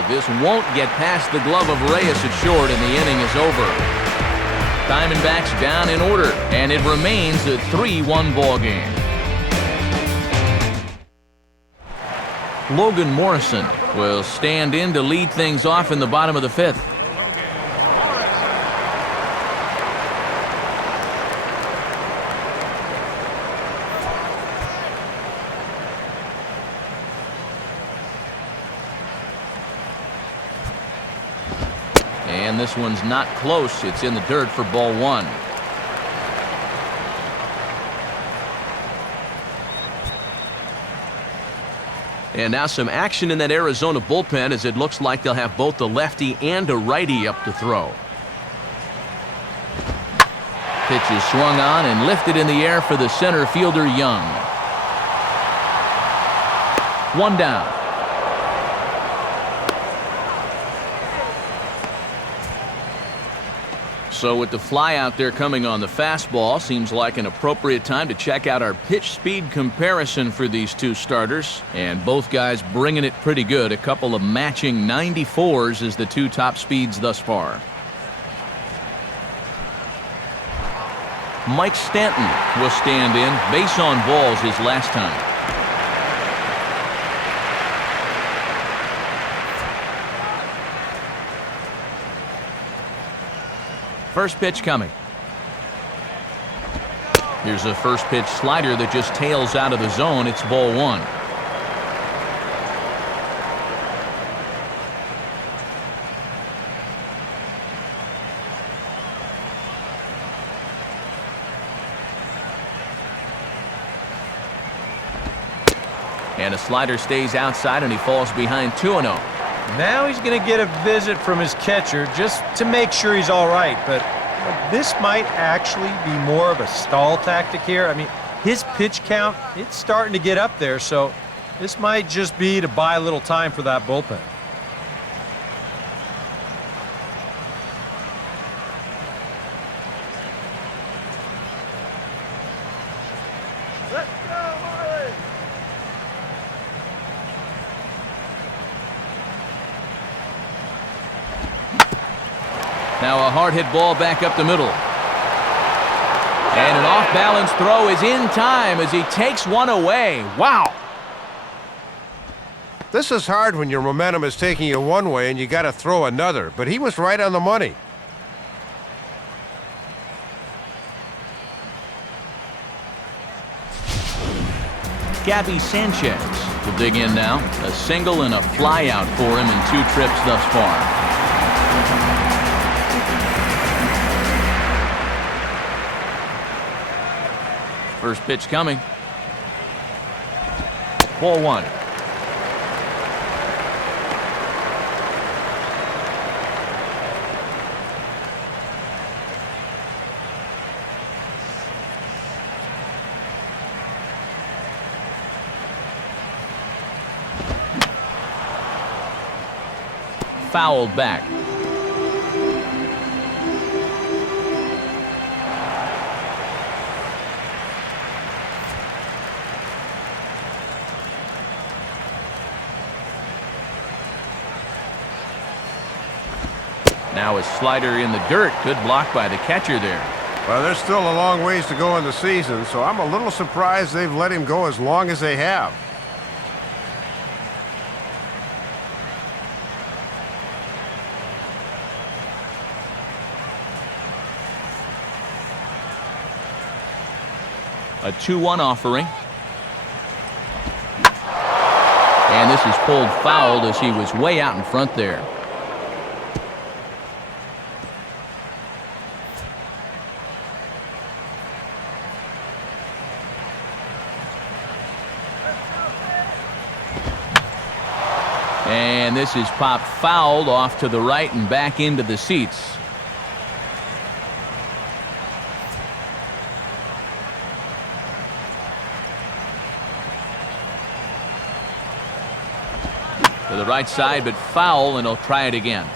This won't get past the glove of Reyes at short, and the inning is over. Diamondbacks down in order, and it remains a 3-1 ball game. Logan Morrison will stand in to lead things off in the bottom of the fifth. And this one's not close. It's in the dirt for ball one. And now some action in that Arizona bullpen as it looks like they'll have both the lefty and a righty up to throw. Pitch is swung on and lifted in the air for the center fielder Young. One down. So with the fly out there coming on the fastball, seems like an appropriate time to check out our pitch speed comparison for these two starters. And both guys bringing it pretty good. A couple of matching 94s as the two top speeds thus far. Mike Stanton will stand in. Base on balls his last time. First pitch coming. Here's a first pitch slider that just tails out of the zone. It's ball one. And a slider stays outside and he falls behind 2-0. Now he's going to get a visit from his catcher just to make sure he's all right. But this might actually be more of a stall tactic here. I mean, his pitch count, it's starting to get up there, so this might just be to buy a little time for that bullpen. Let's go, Marlins! Now a hard hit ball back up the middle. And an off-balance throw is in time as he takes one away. Wow. This is hard when your momentum is taking you one way and you got to throw another, but he was right on the money. Gabby Sanchez will dig in now. A single and a fly out for him in 2 trips thus far. First pitch coming. Ball one. Fouled back. Now a slider in the dirt. Good block by the catcher there. Well, there's still a long ways to go in the season, so I'm a little surprised they've let him go as long as they have. A 2-1 offering. And this is pulled foul as he was way out in front there. And this is popped fouled off to the right and back into the seats. To the right side, but foul, and he'll try it again.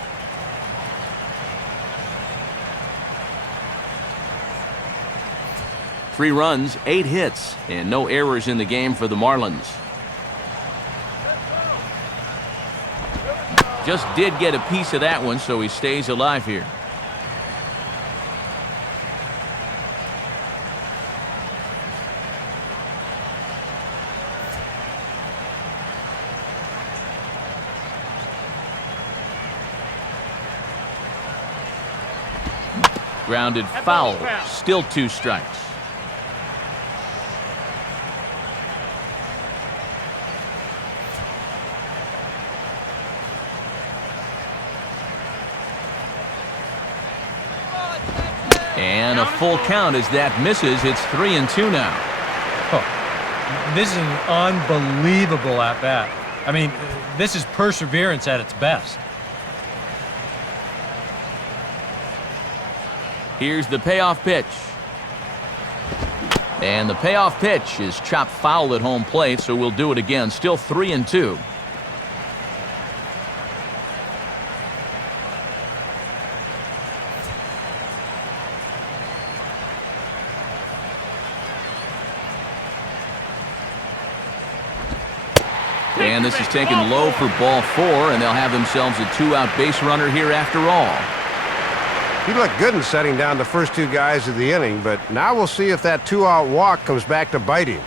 Three runs, 8 hits, and no errors in the game for the Marlins. Just did get a piece of that one, so he stays alive here. Grounded foul, still 2 strikes. And a full count as that misses. It's 3-2 now. Oh, this is an unbelievable at-bat. I mean, this is perseverance at its best. Here's the payoff pitch. And the payoff pitch is chopped foul at home plate, so we'll do it again. Still 3-2. And this is taken low for ball 4, and they'll have themselves a 2-out base runner here after all. He looked good in setting down the first 2 guys of the inning, but now we'll see if that 2-out walk comes back to bite him.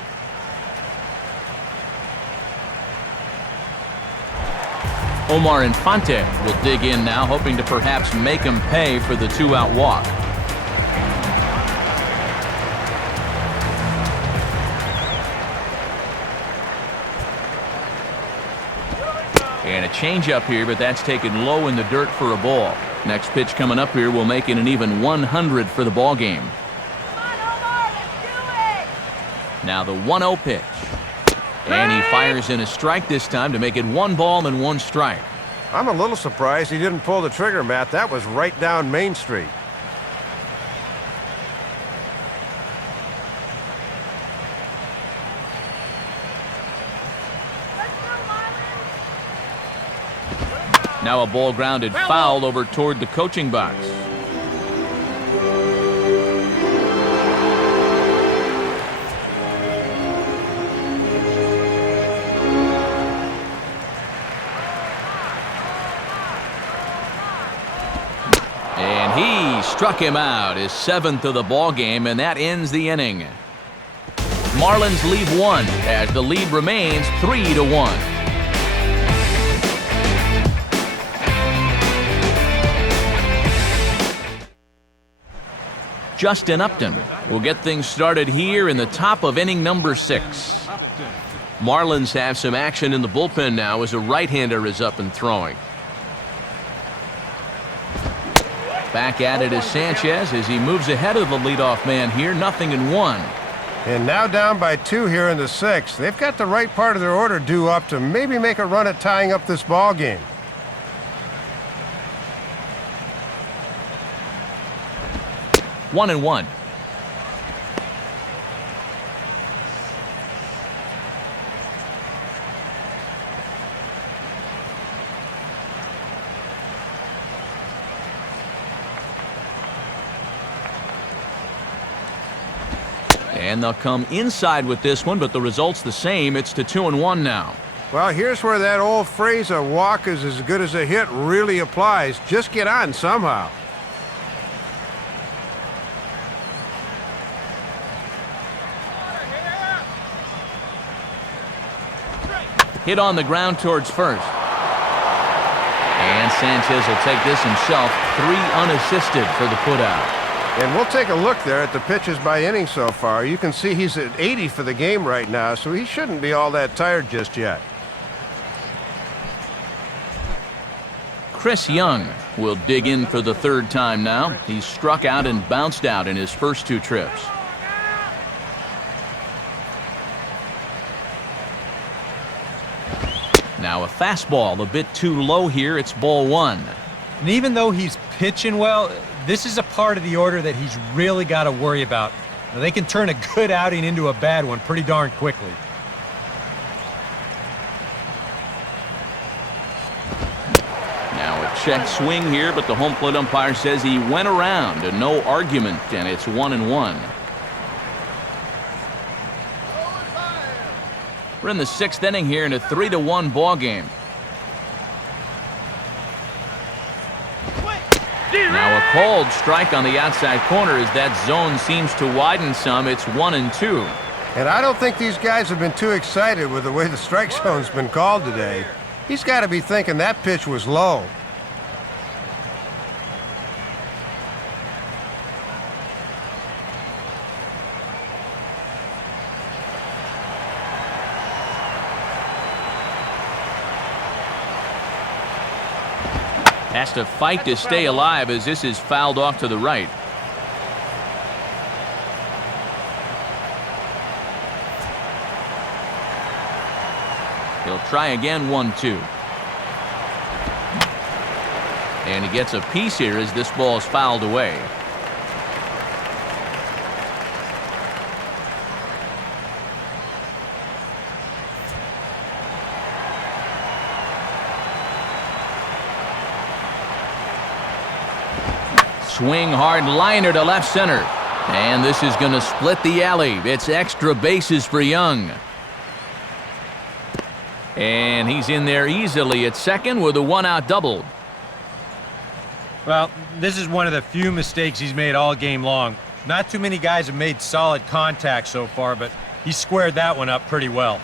Omar Infante will dig in now, hoping to perhaps make him pay for the 2-out walk. And a changeup here, but that's taken low in the dirt for a ball. Next pitch coming up here will make it an even 100 for the ball game. Come on, Omar, let's do it! Now the 1-0 pitch. And he fires in a strike this time to make it 1 ball and 1 strike. I'm a little surprised he didn't pull the trigger, Matt. That was right down Main Street. Let's go, Marlins! Now a ball grounded foul over toward the coaching box. And he struck him out, his 7th of the ball game, and that ends the inning. Marlins leave 1 as the lead remains 3-1. Justin Upton will get things started here in the top of inning number 6. Marlins have some action in the bullpen now as a right-hander is up and throwing. Back at it is Sanchez as he moves ahead of the leadoff man here, 0-1. And now down by 2 here in the 6th. They've got the right part of their order due up to maybe make a run at tying up this ball game. One and one. And they'll come inside with this one, but the result's the same. It's to 2-1 now. Well, here's where that old phrase, a walk is as good as a hit, really applies. Just get on somehow. Hit on the ground towards first. And Sanchez will take this himself. 3 unassisted for the putout. And we'll take a look there at the pitches by inning so far. You can see he's at 80 for the game right now, so he shouldn't be all that tired just yet. Chris Young will dig in for the 3rd time now. He's struck out and bounced out in his first 2 trips. Now a fastball a bit too low here. It's ball 1. And even though he's pitching well, this is a part of the order that he's really got to worry about. Now, they can turn a good outing into a bad one pretty darn quickly. Now a check swing here, but the home plate umpire says he went around. A no argument, and it's 1-1. We're in the 6th inning here in a 3-1 ball game. Now a called strike on the outside corner as that zone seems to widen some. It's 1-2. And I don't think these guys have been too excited with the way the strike zone's been called today. He's got to be thinking that pitch was low. Has to fight to stay alive as this is fouled off to the right. He'll try again, 1-2. And he gets a piece here as this ball is fouled away. Swing hard liner to left center. And this is going to split the alley. It's extra bases for Young. And he's in there easily at second with a one-out double. Well, this is one of the few mistakes he's made all game long. Not too many guys have made solid contact so far, but he squared that one up pretty well.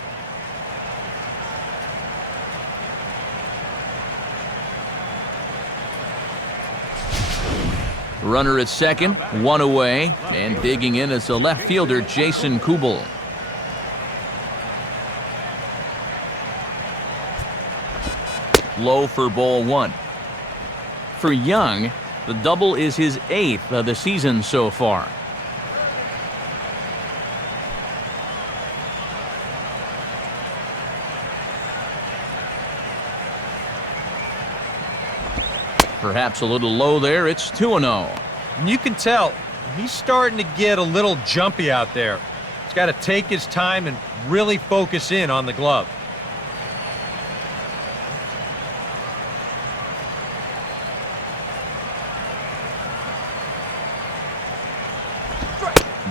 Runner at second, one away, and digging in is the left fielder, Jason Kubel. Low for ball one. For Young, the double is his 8th of the season so far. Perhaps a little low there. It's 2-0. And you can tell he's starting to get a little jumpy out there. He's got to take his time and really focus in on the glove.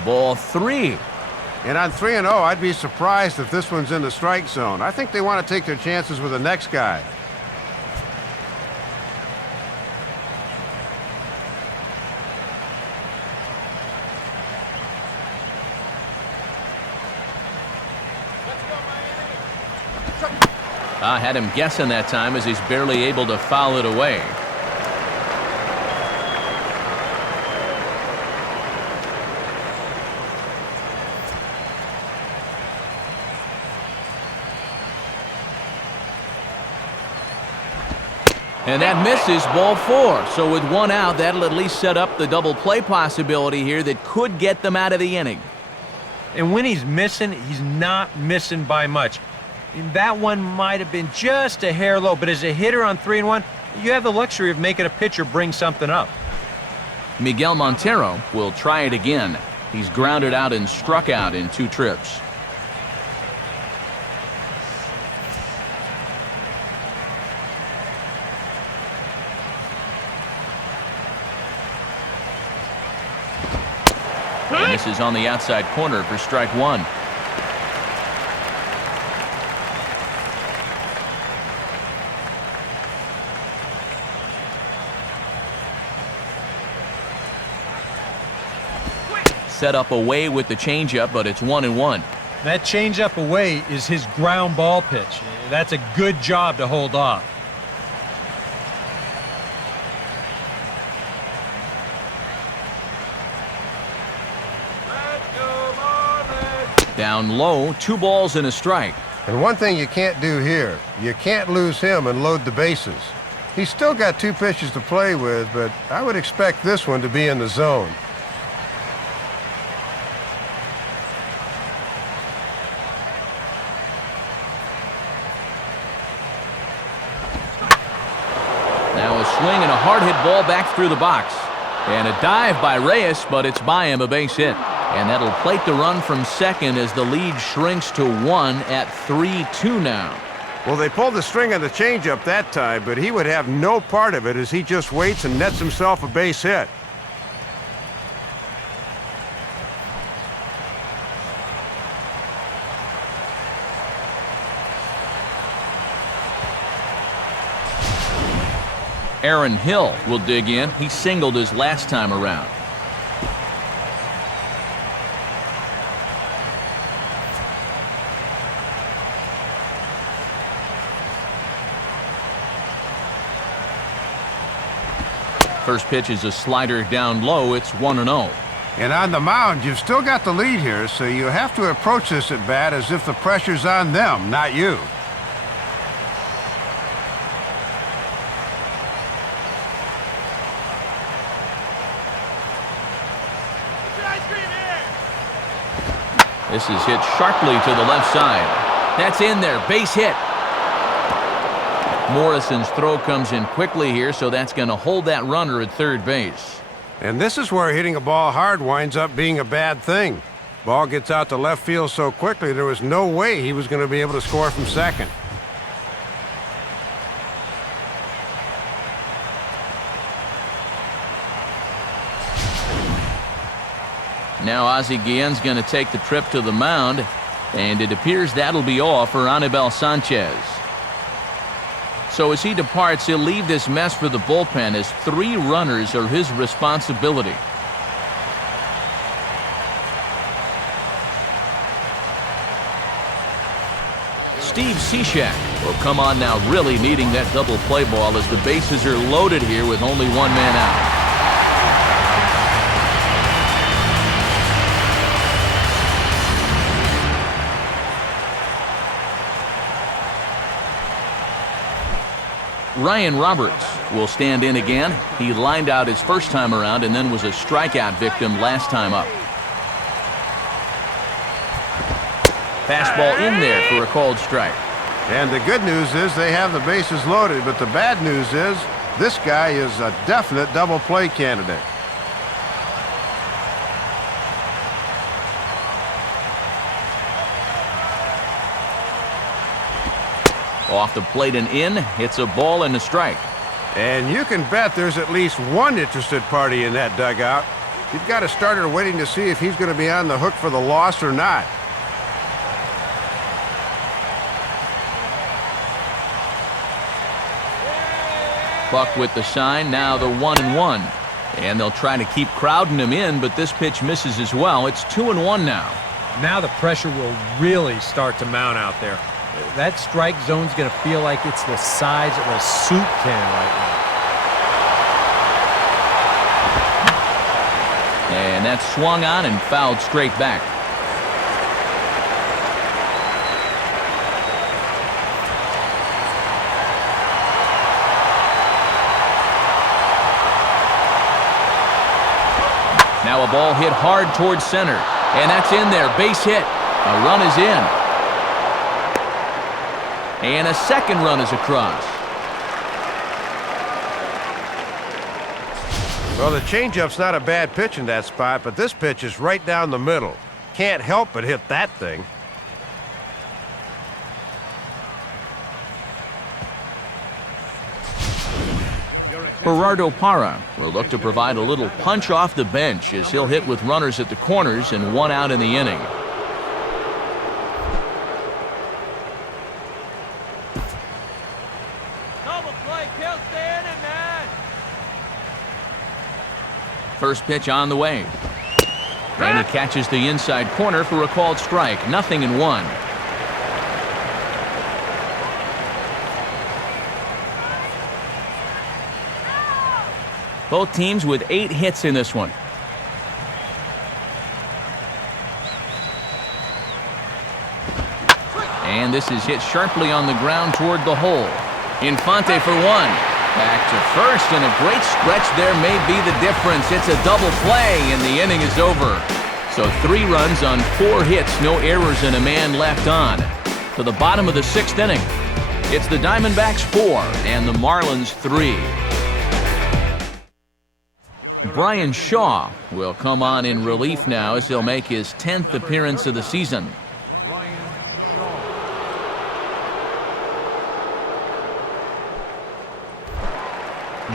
Ball 3. And on 3-0, I'd be surprised if this one's in the strike zone. I think they want to take their chances with the next guy. I had him guessing that time as he's barely able to foul it away. And that misses, ball 4. So with one out, that'll at least set up the double play possibility here that could get them out of the inning. And when he's missing, he's not missing by much. And that one might have been just a hair low, but as a hitter on 3-1, you have the luxury of making a pitcher bring something up. Miguel Montero will try it again. He's grounded out and struck out in 2 trips. And this is on the outside corner for strike 1. Set up away with the changeup, but it's 1-1. That changeup away is his ground ball pitch. That's a good job to hold off. Down low, 2 balls and a strike. And one thing you can't do here, you can't lose him and load the bases. He's still got 2 pitches to play with, but I would expect this one to be in the zone. Now a swing and a hard hit ball back through the box. And a dive by Reyes, but it's by him, a base hit. And that'll plate the run from second as the lead shrinks to 1 at 3-2 now. Well, they pulled the string on the changeup that time, but he would have no part of it as he just waits and nets himself a base hit. Aaron Hill will dig in. He singled his last time around. First pitch is a slider down low. It's 1-0. And on the mound, you've still got the lead here, so you have to approach this at bat as if the pressure's on them, not you. This is hit sharply to the left side. That's in there. Base hit. Morrison's throw comes in quickly here, so that's going to hold that runner at third base. And this is where hitting a ball hard winds up being a bad thing. Ball gets out to left field so quickly, there was no way he was going to be able to score from second. Now Ozzie Guillen's going to take the trip to the mound. And it appears that'll be all for Anibal Sanchez. So as he departs, he'll leave this mess for the bullpen as 3 runners are his responsibility. Steve Cishek will come on now, really needing that double play ball as the bases are loaded here with only 1 man out. Ryan Roberts will stand in again. He lined out his first time around and then was a strikeout victim last time up. Fastball in there for a called strike. And the good news is they have the bases loaded, but the bad news is this guy is a definite double play candidate. Off the plate and in, it's a ball and a strike. And you can bet there's at least one interested party in that dugout. You've got a starter waiting to see if he's going to be on the hook for the loss or not. Buck with the sign, now the 1-1. And they'll try to keep crowding him in, but this pitch misses as well. It's 2-1 now. Now the pressure will really start to mount out there. That strike zone's going to feel like it's the size of a soup can right now. And that's swung on and fouled straight back. Now a ball hit hard towards center. And that's in there. Base hit. A run is in. And a second run is across. Well, the changeup's not a bad pitch in that spot, but this pitch is right down the middle. Can't help but hit that thing. Gerardo Parra will look to provide a little punch off the bench as he'll hit with runners at the corners and 1 out in the inning. First pitch on the way. And he catches the inside corner for a called strike. 0-1. Both teams with 8 hits in this one. And this is hit sharply on the ground toward the hole. Infante for 1. Back to first, and a great stretch there may be the difference. It's a double play, and the inning is over. So 3 runs on 4 hits, no errors, and a man left on. To the bottom of the 6th inning, it's the Diamondbacks 4 and the Marlins 3. Brian Shaw will come on in relief now as he'll make his 10th appearance of the season.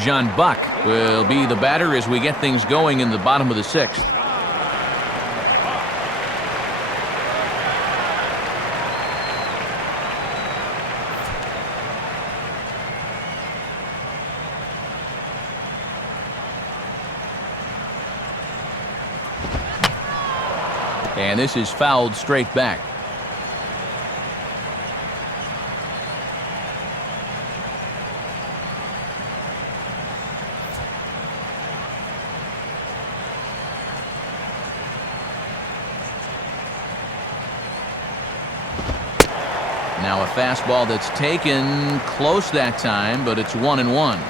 John Buck will be the batter as we get things going in the bottom of the 6th. And this is fouled straight back. Now a fastball that's taken close that time, but it's 1-1.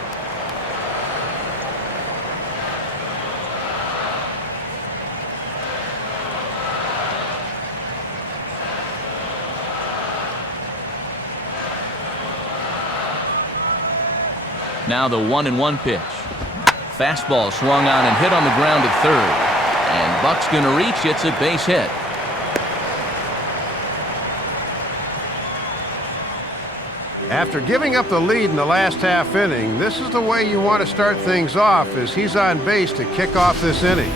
Now the 1-1 pitch. Fastball swung on and hit on the ground at third. And Buck's going to reach. It's a base hit. After giving up the lead in the last half inning, this is the way you want to start things off as he's on base to kick off this inning.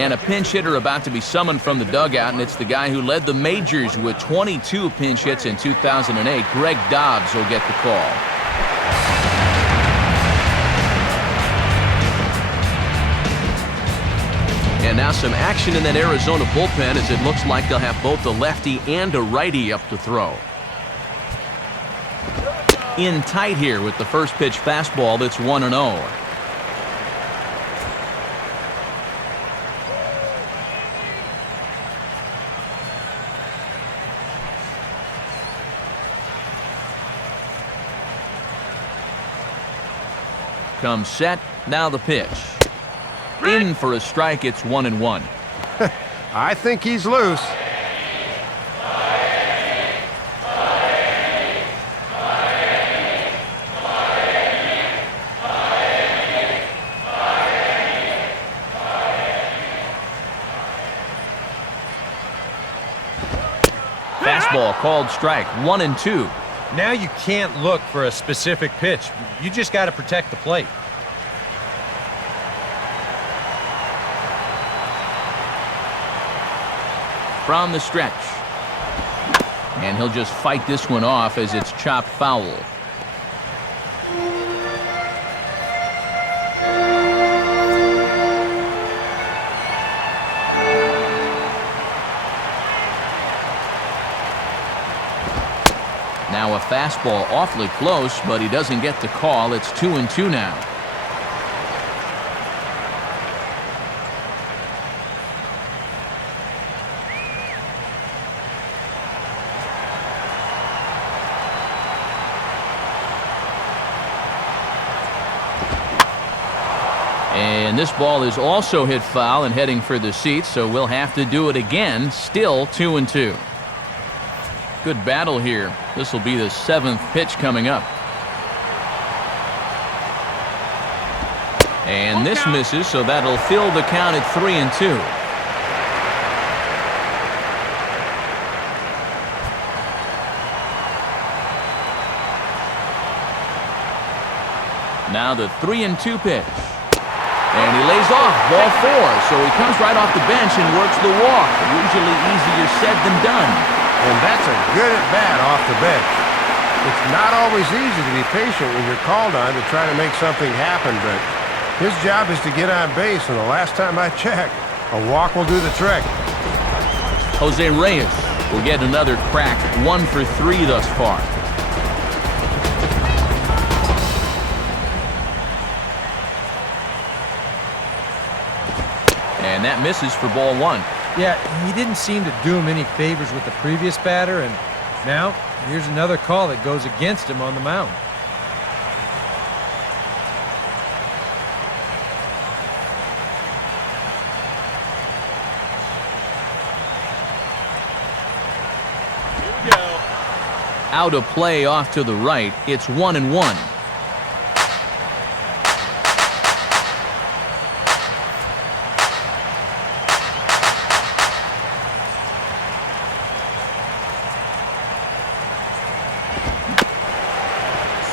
And a pinch hitter about to be summoned from the dugout, and it's the guy who led the majors with 22 pinch hits in 2008. Greg Dobbs will get the call. And now some action in that Arizona bullpen, as it looks like they'll have both a lefty and a righty up to throw. In tight here with the first pitch fastball that's 1-0. Comes set, now the pitch. In for a strike, it's 1-1. I think he's loose. Fastball called strike, 1-2. Now you can't look for a specific pitch. You just got to protect the plate. From the stretch. And he'll just fight this one off as it's chopped foul. Now a fastball awfully close, but he doesn't get the call. It's 2-2 now. And this ball is also hit foul and heading for the seats, so we'll have to do it again. Still 2-2. Good battle here. This will be the 7th pitch coming up. And this misses, so that'll fill the count at 3-2. Now the 3-2 pitch. And he lays off, ball 4, so he comes right off the bench and works the walk. Usually easier said than done. And that's a good at-bat off the bench. It's not always easy to be patient when you're called on to try to make something happen, but his job is to get on base, and the last time I checked, a walk will do the trick. Jose Reyes will get another crack, 1 for 3 thus far. And that misses for ball 1. Yeah, he didn't seem to do him any favors with the previous batter, and now here's another call that goes against him on the mound. Here we go. Out of play off to the right. It's 1-1.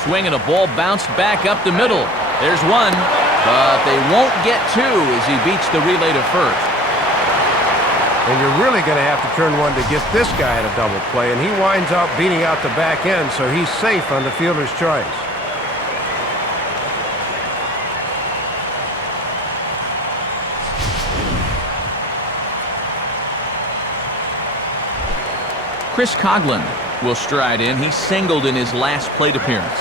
Swing and a ball bounced back up the middle. There's one, but they won't get 2 as he beats the relay to first. And you're really going to have to turn one to get this guy at a double play, and he winds up beating out the back end, so he's safe on the fielder's choice. Chris Coghlan will stride in. He singled in his last plate appearance.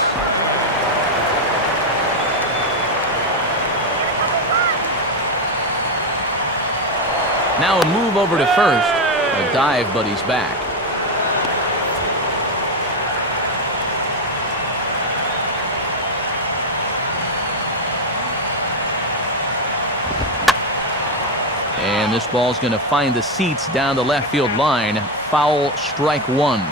Now a move over to first. A dive, but he's back. And this ball's going to find the seats down the left field line. Foul, strike 1.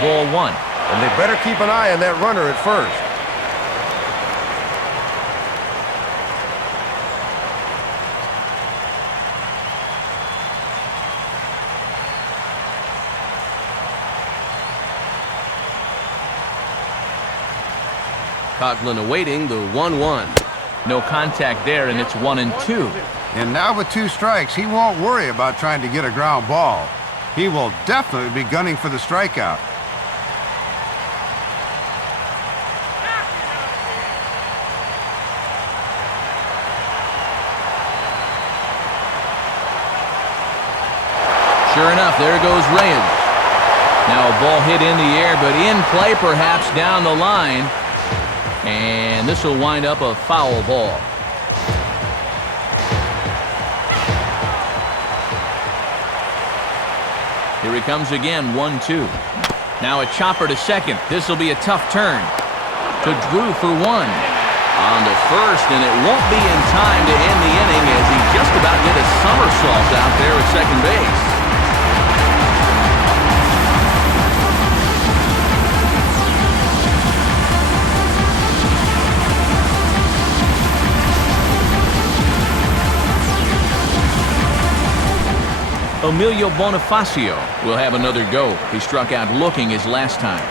Ball 1. And they better keep an eye on that runner at first. Coughlin awaiting the 1-1. No contact there, and it's 1-2. And now with 2 strikes, he won't worry about trying to get a ground ball. He will definitely be gunning for the strikeout. Sure enough, there goes Reyes. Now a ball hit in the air, but in play perhaps down the line. And this will wind up a foul ball. Here he comes again, 1-2. Now a chopper to second. This will be a tough turn. To Drew for 1. On to first, and it won't be in time to end the inning as he just about did a somersault out there at second base. Emilio Bonifacio will have another go. He struck out looking his last time.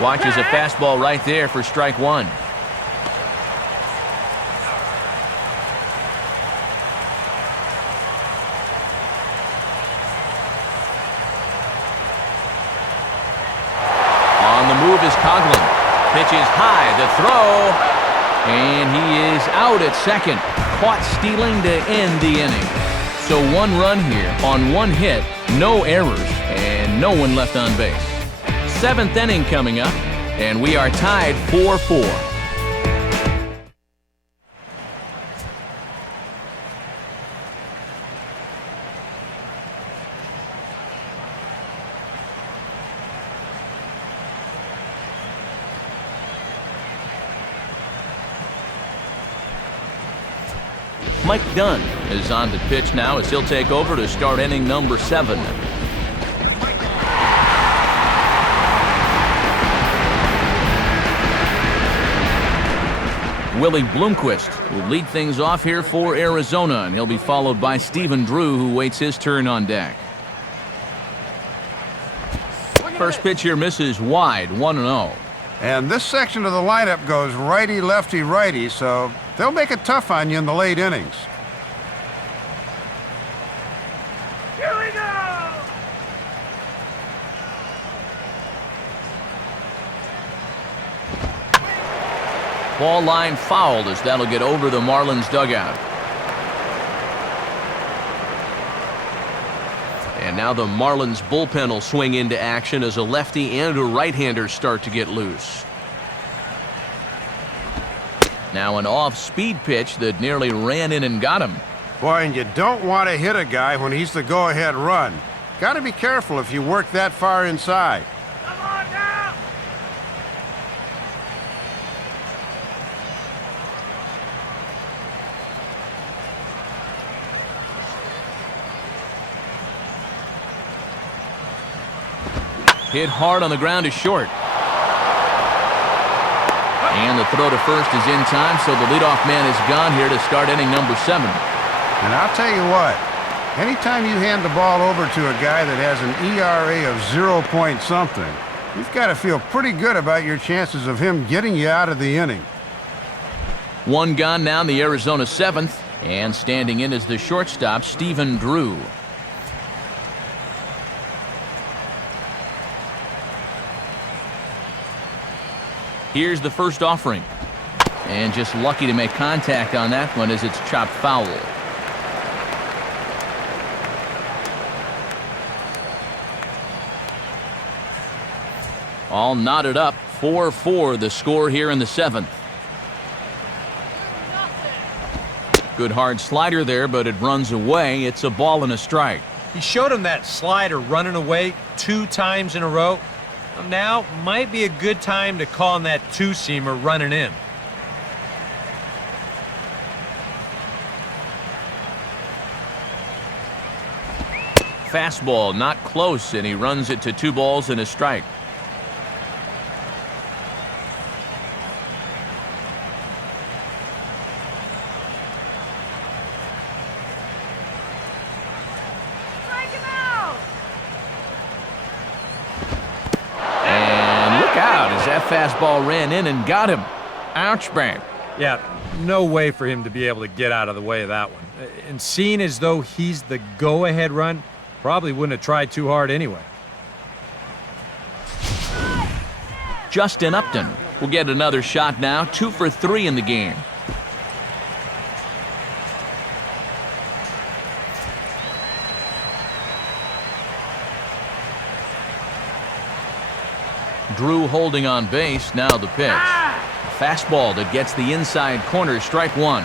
Watches a fastball right there for strike 1. On the move is Coughlin. Pitch is high. The throw. And he is out at second. Caught stealing to end the inning. So 1 run here on 1 hit, no errors, and no one left on base. 7th inning coming up, and we are tied 4-4. Mike Dunn is on the pitch now as he'll take over to start inning number 7. Willie Bloomquist will lead things off here for Arizona, and he'll be followed by Stephen Drew, who waits his turn on deck. First pitch here misses wide, 1-0. And this section of the lineup goes righty, lefty, righty, so they'll make it tough on you in the late innings. Here we go! Ball line fouled as that'll get over the Marlins dugout. And now the Marlins bullpen will swing into action as a lefty and a right-hander start to get loose. Now an off-speed pitch that nearly ran in and got him. Boy, and you don't want to hit a guy when he's the go-ahead run. Got to be careful if you work that far inside. Come on now! Hit hard on the ground is short. And the throw to first is in time, so the leadoff man is gone here to start inning number 7. And I'll tell you what, anytime you hand the ball over to a guy that has an ERA of 0 point something, you've got to feel pretty good about your chances of him getting you out of the inning. 1 gone now in the Arizona 7th, and standing in is the shortstop, Stephen Drew. Here's the first offering. And just lucky to make contact on that one as it's chopped foul. All knotted up, 4-4 the score here in the 7th. Good hard slider there, but it runs away. It's a ball and a strike. He showed him that slider running away 2 times in a row. Now might be a good time to call on that 2-seamer running in. Fastball not close, and he runs it to 2 balls and a strike. fastball ran in and got him. Ouch, bang. Yeah, no way for him to be able to get out of the way of that one. And seeing as though he's the go-ahead run, probably wouldn't have tried too hard anyway. Justin Upton will get another shot now, 2 for 3 in the game. Drew holding on base, now the pitch. Fastball that gets the inside corner, strike one.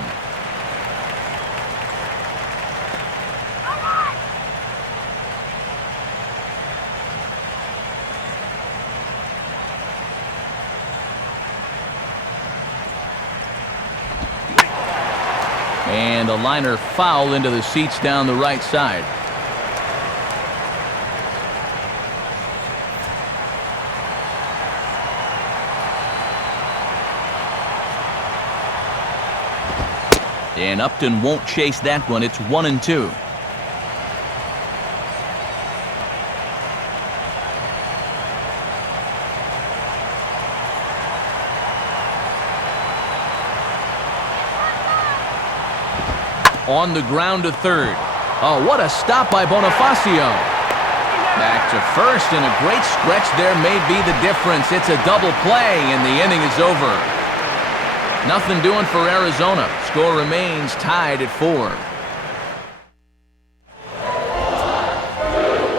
And a liner foul into the seats down the right side. And Upton won't chase that one. It's 1-2. On the ground to third. Oh, what a stop by Bonifacio. Back to first, and a great stretch there may be the difference. It's a double play, and the inning is over. Nothing doing for Arizona. Score remains tied at 4.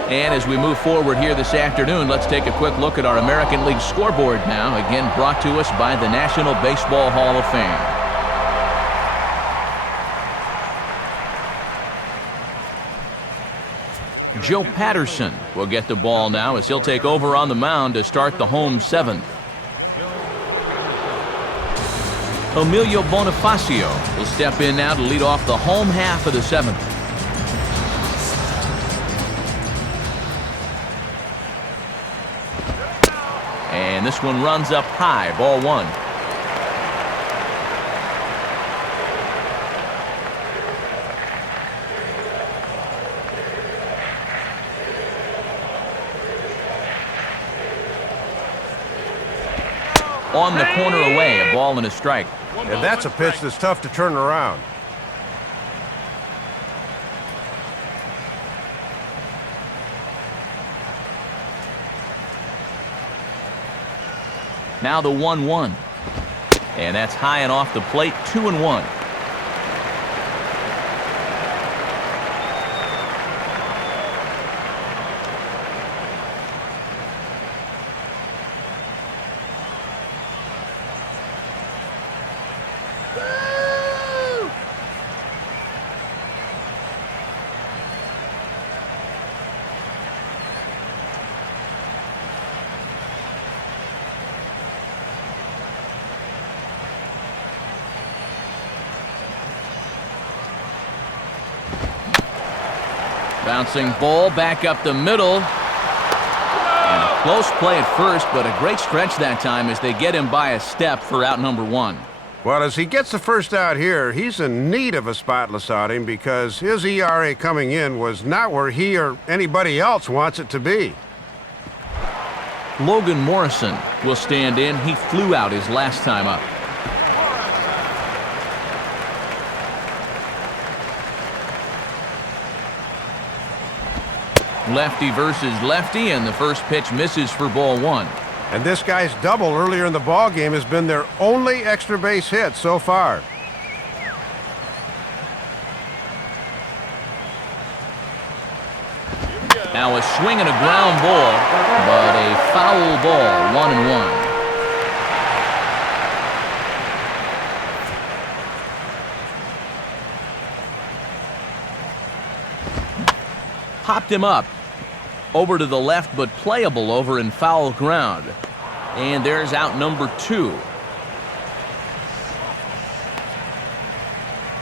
And as we move forward here this afternoon, let's take a quick look at our American League scoreboard now, again brought to us by the National Baseball Hall of Fame. Joe Patterson will get the ball now as he'll take over on the mound to start the home 7th. Emilio Bonifacio will step in now to lead off the home half of the 7th. And this one runs up high, ball 1. On the corner away, a ball and a strike. And that's a pitch that's tough to turn around. Now the 1-1. And that's high and off the plate, 2-1. Bouncing ball back up the middle. And a close play at first, but a great stretch that time as they get him by a step for out number 1. Well, as he gets the first out here, he's in need of a spotless outing because his ERA coming in was not where he or anybody else wants it to be. Logan Morrison will stand in. He flew out his last time up. Lefty versus lefty, and the first pitch misses for ball 1. And this guy's double earlier in the ball game has been their only extra base hit so far. Now a swing and a ground ball, but a foul ball, 1-1. Popped him up. Over to the left, but playable over in foul ground. And there's out number 2.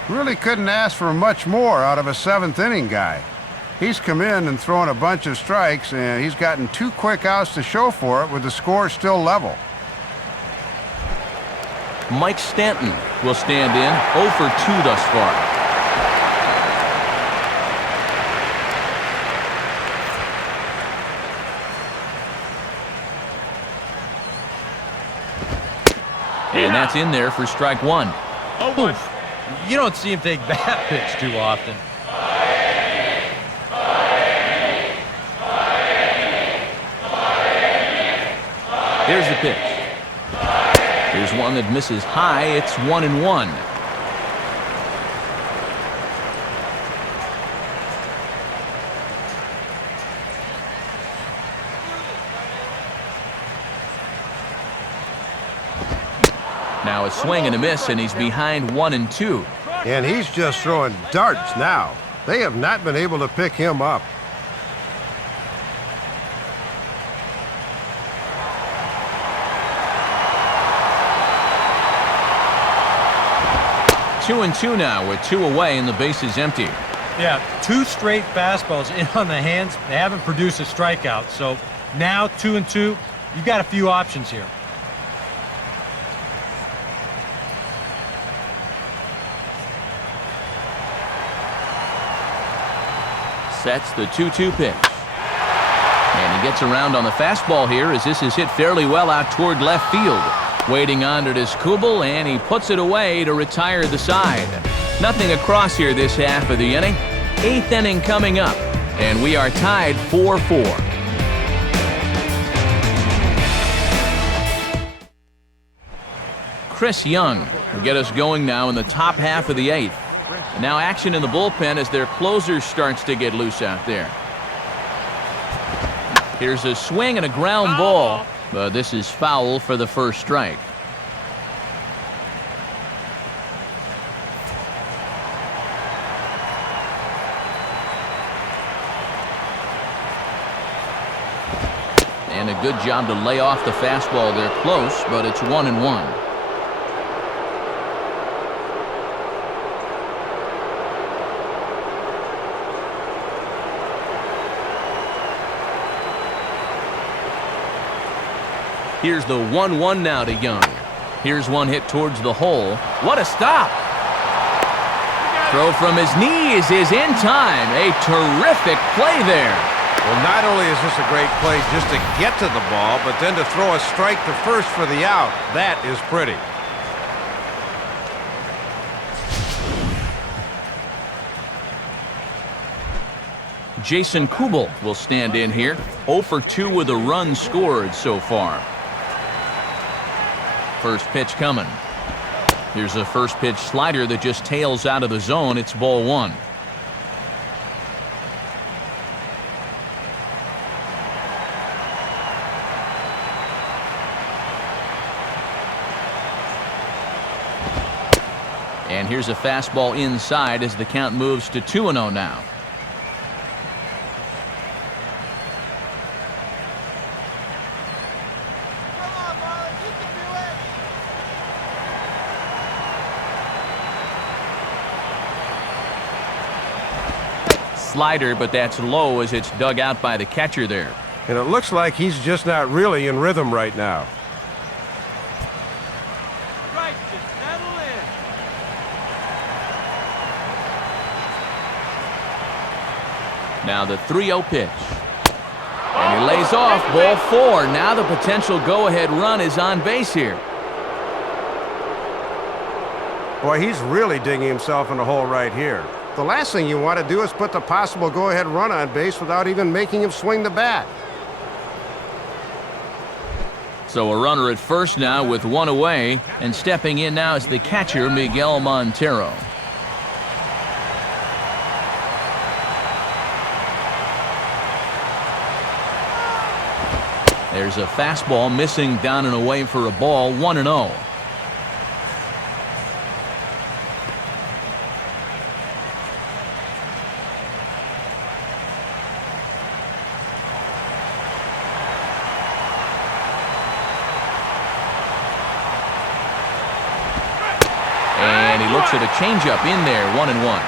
Really couldn't ask for much more out of a 7th inning guy. He's come in and thrown a bunch of strikes, and he's gotten 2 quick outs to show for it with the score still level. Mike Stanton will stand in, 0 for 2 thus far. And that's in there for strike one. Oof. You don't see him take that pitch too often. Here's the pitch. Here's one that misses high. It's 1-1. Now a swing and a miss, and he's behind 1-2. And he's just throwing darts now. They have not been able to pick him up. 2-2 now with 2 away and the bases empty. Yeah, 2 straight fastballs in on the hands. They haven't produced a strikeout. So now 2-2, you've got a few options here. Sets the 2-2 pitch. And he gets around on the fastball here as this is hit fairly well out toward left field. Waiting on it is Kubel, and he puts it away to retire the side. Nothing across here this half of the inning. 8th inning coming up, and we are tied 4-4. Chris Young will get us going now in the top half of the 8th. And now action in the bullpen as their closer starts to get loose out there. Here's a swing and a ground ball, but this is foul for the first strike. And a good job to lay off the fastball. They're close, but it's 1-1. Here's the 1-1 now to Young. Here's one hit towards the hole. What a stop! Throw from his knees is in time. A terrific play there. Well, not only is this a great play just to get to the ball, but then to throw a strike to first for the out. That is pretty. Jason Kubel will stand in here. 0 for 2 with a run scored so far. First pitch coming. Here's a first pitch slider that just tails out of the zone. It's ball 1. And here's a fastball inside as the count moves to 2-0 now. Slider, but that's low as it's dug out by the catcher there. And it looks like he's just not really in rhythm right now. Right, just settle in. Now the 3-0 pitch. And he lays off ball 4. Now the potential go-ahead run is on base here. Boy, he's really digging himself in a hole right here. The last thing you want to do is put the possible go-ahead run on base without even making him swing the bat. So a runner at first now with 1 away, and stepping in now is the catcher, Miguel Montero. There's a fastball missing down and away for a ball, 1-0. And he looks at a changeup in there, 1-1.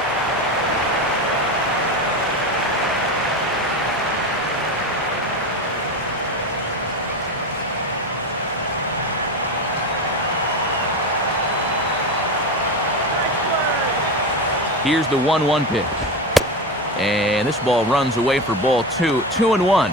Here's the 1-1 pitch. And this ball runs away for ball 2, 2-1.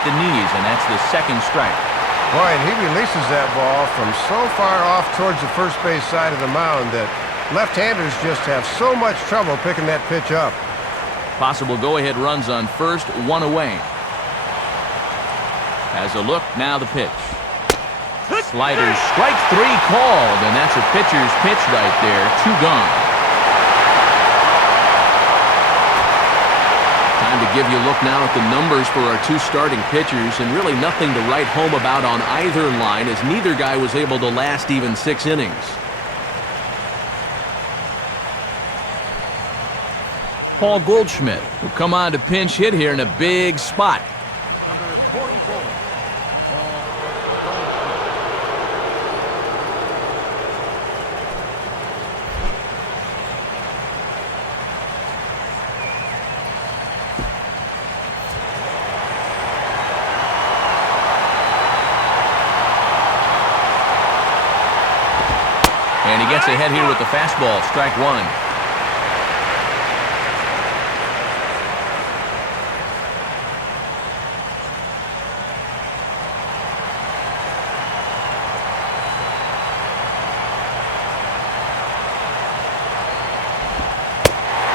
at the knees, and that's the second strike. Boy, and he releases that ball from so far off towards the first base side of the mound that left-handers just have so much trouble picking that pitch up. Possible go-ahead runs on first, one away. Has a look, now the pitch. Sliders, strike three called, and that's a pitcher's pitch right there, two gone. Time to give you a look now at the numbers for our two starting pitchers, and really nothing to write home about on either line, as neither guy was able to last even 6 innings. Paul Goldschmidt will come on to pinch hit here in a big spot. And he gets ahead here with the fastball, strike one.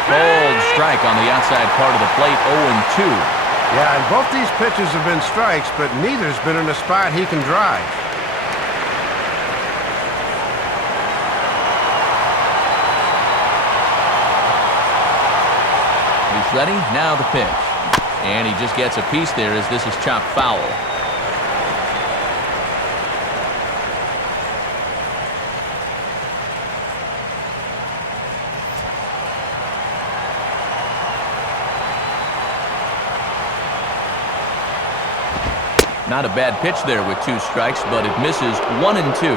Bold strike on the outside part of the plate, 0-2. Yeah, and both these pitches have been strikes, but neither's been in a spot he can drive. He's ready, now the pitch. And he just gets a piece there as this is chopped foul. Not a bad pitch there with 2 strikes, but it misses 1-2.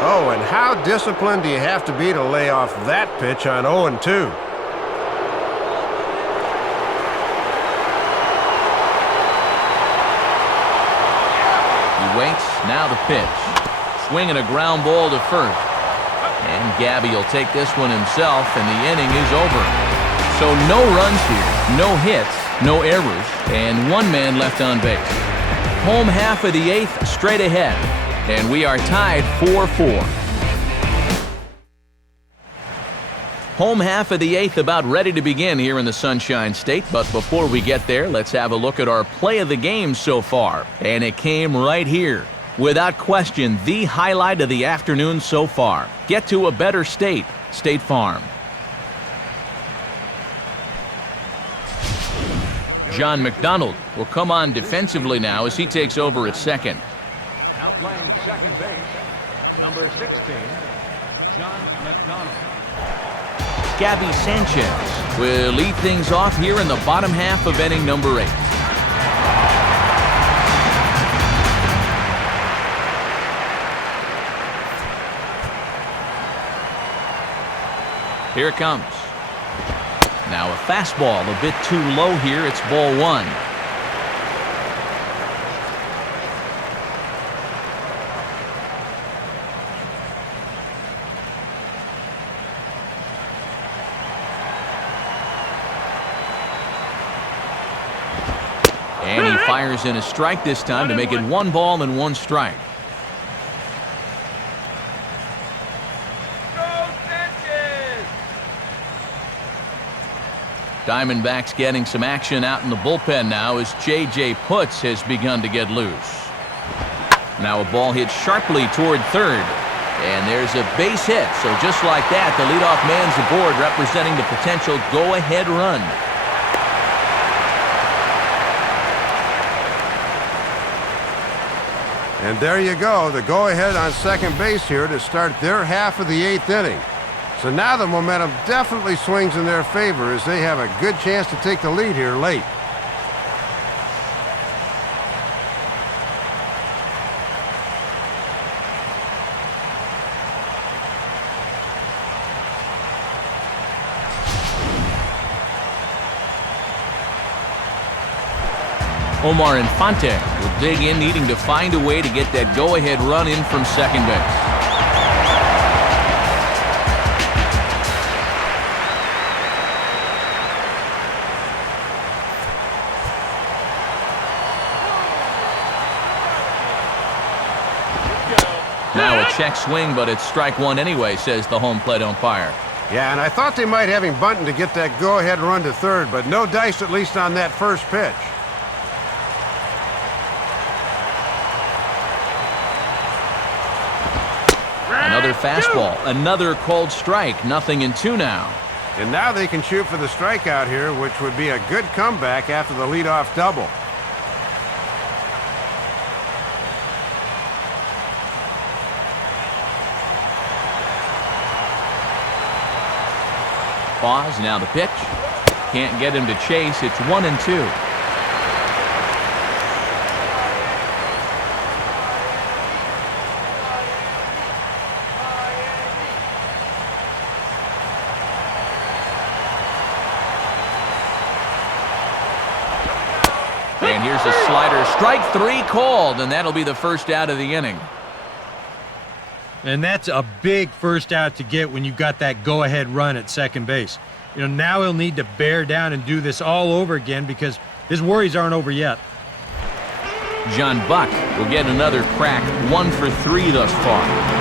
Oh, and how disciplined do you have to be to lay off that pitch on 0-2? He waits, now the pitch. Swinging a ground ball to first. And Gabby will take this one himself, and the inning is over. So no runs here, no hits, no errors, and 1 man left on base. Home half of the 8th straight ahead, and we are tied 4-4. Home half of the 8th about ready to begin here in the Sunshine State, but before we get there, let's have a look at our play of the game so far, and it came right here. Without question, the highlight of the afternoon so far. Get to a better state, State Farm. John McDonald will come on defensively now as he takes over at second. Now playing second base, number 16, John McDonald. Gabby Sanchez will lead things off here in the bottom half of inning number 8. Here it comes. Now a fastball a bit too low here. It's ball 1. And he fires in a strike this time to make it 1 ball and 1 strike. Diamondbacks getting some action out in the bullpen now as J.J. Putz has begun to get loose. Now a ball hit sharply toward third. And there's a base hit. So just like that, the leadoff man's aboard, representing the potential go-ahead run. And there you go, the go-ahead on second base here to start their half of the 8th inning. So now the momentum definitely swings in their favor as they have a good chance to take the lead here late. Omar Infante will dig in, needing to find a way to get that go-ahead run in from second base. Now a check swing, but it's strike one anyway, says the home plate umpire. Yeah, and I thought they might have him bunting to get that go-ahead run to third, but no dice at least on that first pitch. Another fastball, another called strike, 0-2 now. And now they can shoot for the strikeout here, which would be a good comeback after the leadoff double. Pause, now the pitch. Can't get him to chase, it's 1-2. And here's a slider, strike three called, and that'll be the first out of the inning. And that's a big first out to get when you've got that go-ahead run at second base. You know, now he'll need to bear down and do this all over again because his worries aren't over yet. John Buck will get another crack, 1 for 3 thus far.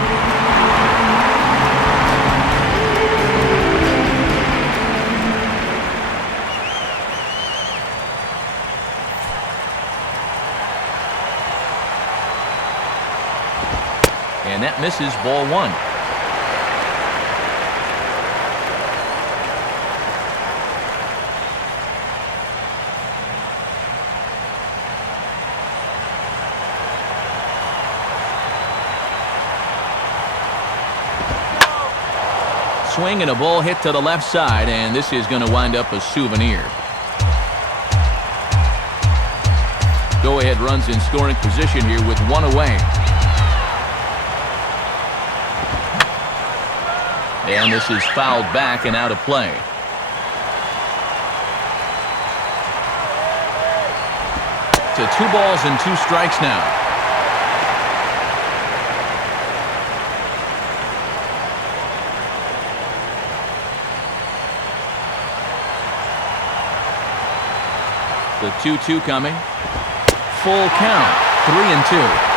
And that misses, ball 1. Swing and a ball hit to the left side, and this is going to wind up a souvenir. Go-ahead runs in scoring position here with 1 away. And this is fouled back and out of play. To 2 balls and 2 strikes now. The 2-2 coming. Full count, 3-2.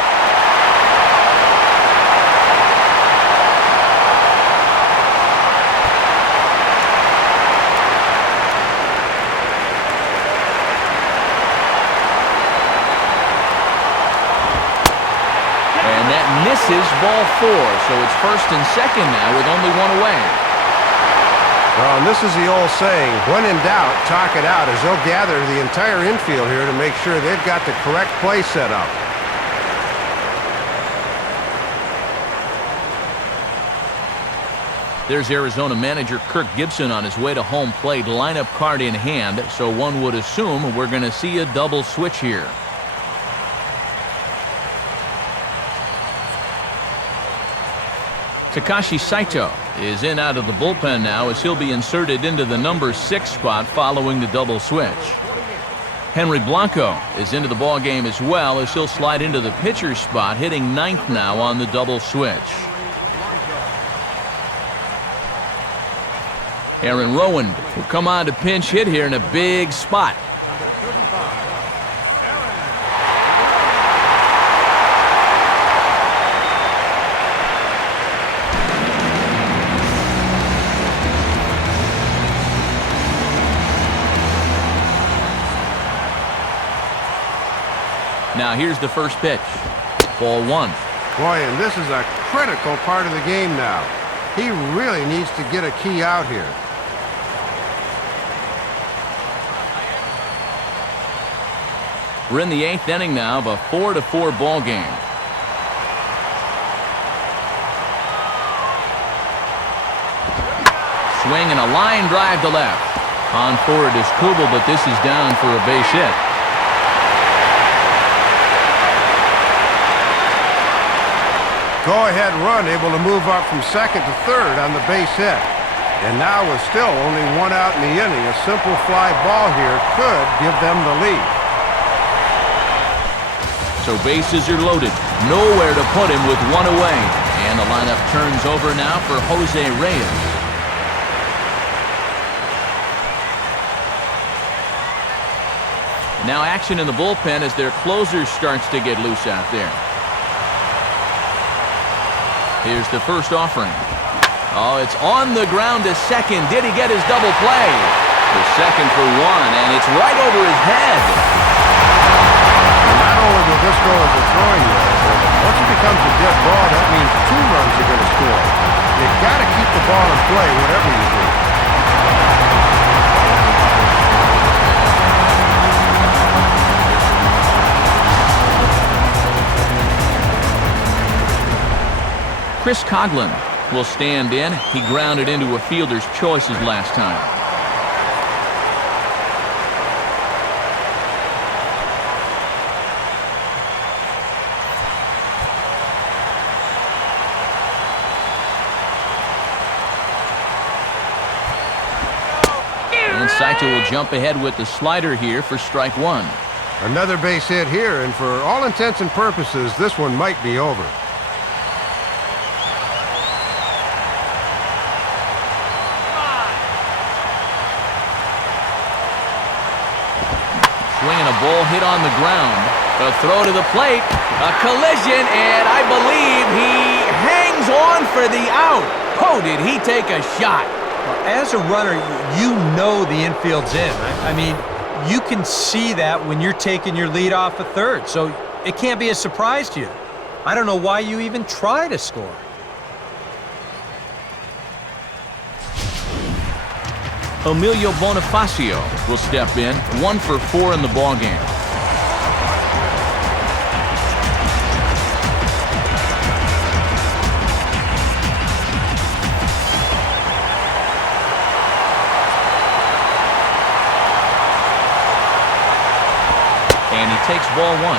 Misses, ball 4, so it's first and second now with only 1 away. Well, and this is the old saying, when in doubt, talk it out, as they'll gather the entire infield here to make sure they've got the correct play set up. There's Arizona manager Kirk Gibson on his way to home plate, lineup card in hand, so one would assume we're going to see a double switch here. Takashi Saito is in out of the bullpen now as he'll be inserted into the number 6 spot following the double switch. Henry Blanco is into the ballgame as well as he'll slide into the pitcher's spot, hitting 9th now on the double switch. Aaron Rowand will come on to pinch hit here in a big spot. Now here's the first pitch. Ball 1. Boy, and this is a critical part of the game now. He really needs to get a key out here. We're in the 8th inning now of a 4-4 ball game. Swing and a line drive to left. On forward is Kubel, but this is down for a base hit. Go-ahead run able to move up from second to third on the base hit. And now with still only 1 out in the inning, a simple fly ball here could give them the lead. So bases are loaded. Nowhere to put him with 1 away. And the lineup turns over now for Jose Reyes. Now action in the bullpen as their closer starts to get loose out there. Here's the first offering. Oh, it's on the ground to second. Did he get his double play? The second for one, and it's right over his head. Not only will this go as a throwing yard, but once it becomes a dead ball, that means 2 runs are going to score. You've got to keep the ball in play, whatever you do. Chris Coughlin will stand in. He grounded into a fielder's choices last time. And Saito will jump ahead with the slider here for strike 1. Another base hit here, and for all intents and purposes, this one might be over. Swinging a ball hit on the ground. A throw to the plate. A collision, and I believe he hangs on for the out. Oh, did he take a shot? Well, as a runner, you know the infield's in. I mean, you can see that when you're taking your lead off a third, so it can't be a surprise to you. I don't know why you even try to score. Emilio Bonifacio will step in, 1 for 4 in the ballgame. And he takes ball 1.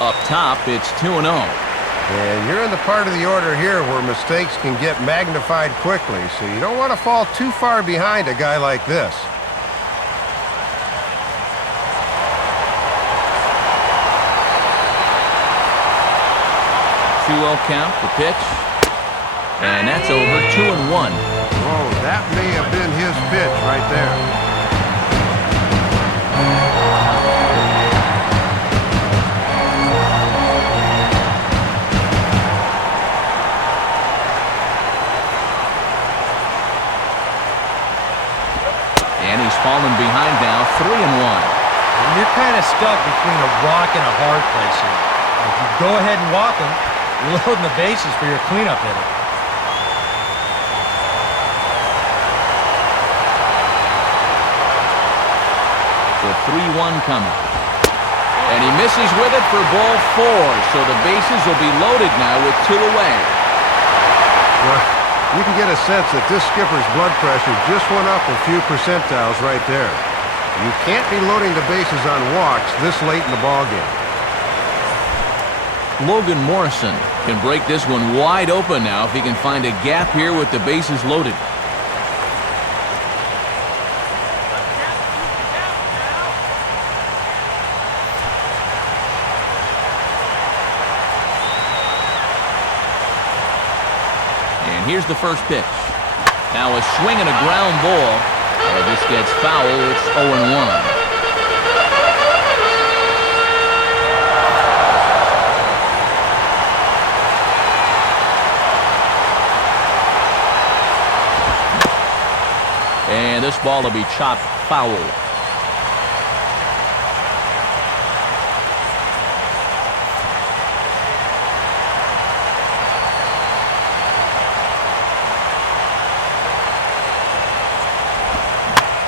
Up top, it's 2-0. And you're in the part of the order here where mistakes can get magnified quickly, so you don't want to fall too far behind a guy like this. 2-0 count, the pitch. And that's over, 2-1. Oh, that may have been his pitch right there. And he's fallen behind now, 3-1. And you're kind of stuck between a rock and a hard place here. If you go ahead and walk him, you're loading the bases for your cleanup hitter. The 3-1 coming. And he misses with it for ball 4, so the bases will be loaded now with 2 away. Well, you can get a sense that this skipper's blood pressure just went up a few percentiles right there. You can't be loading the bases on walks this late in the ballgame. Logan Morrison can break this one wide open now if he can find a gap here with the bases loaded. And here's the first pitch. Now a swing and a ground ball. This gets foul. It's 0-1. And this ball will be chopped foul.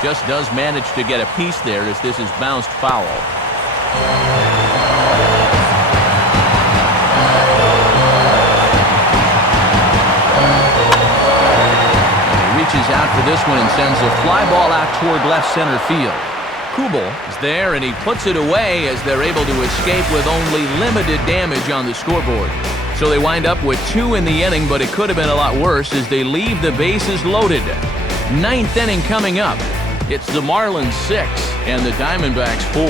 Just does manage to get a piece there as this is bounced foul. Reaches out for this one and sends a fly ball out toward left center field. Kubel is there and he puts it away as they're able to escape with only limited damage on the scoreboard. So they wind up with 2 in the inning, but it could have been a lot worse as they leave the bases loaded. 9th inning coming up. It's the Marlins 6 and the Diamondbacks 4.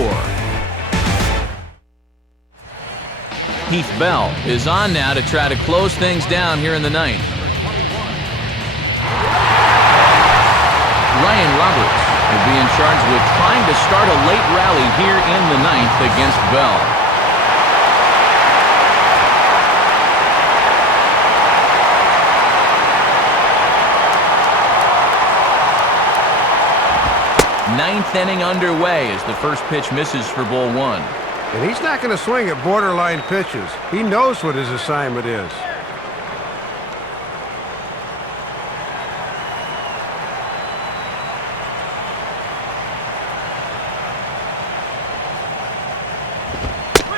Heath Bell is on now to try to close things down here in the ninth. Ryan Roberts will be in charge with trying to start a late rally here in the ninth against Bell. Ninth inning underway as the first pitch misses for ball one. And he's not going to swing at borderline pitches. He knows what his assignment is.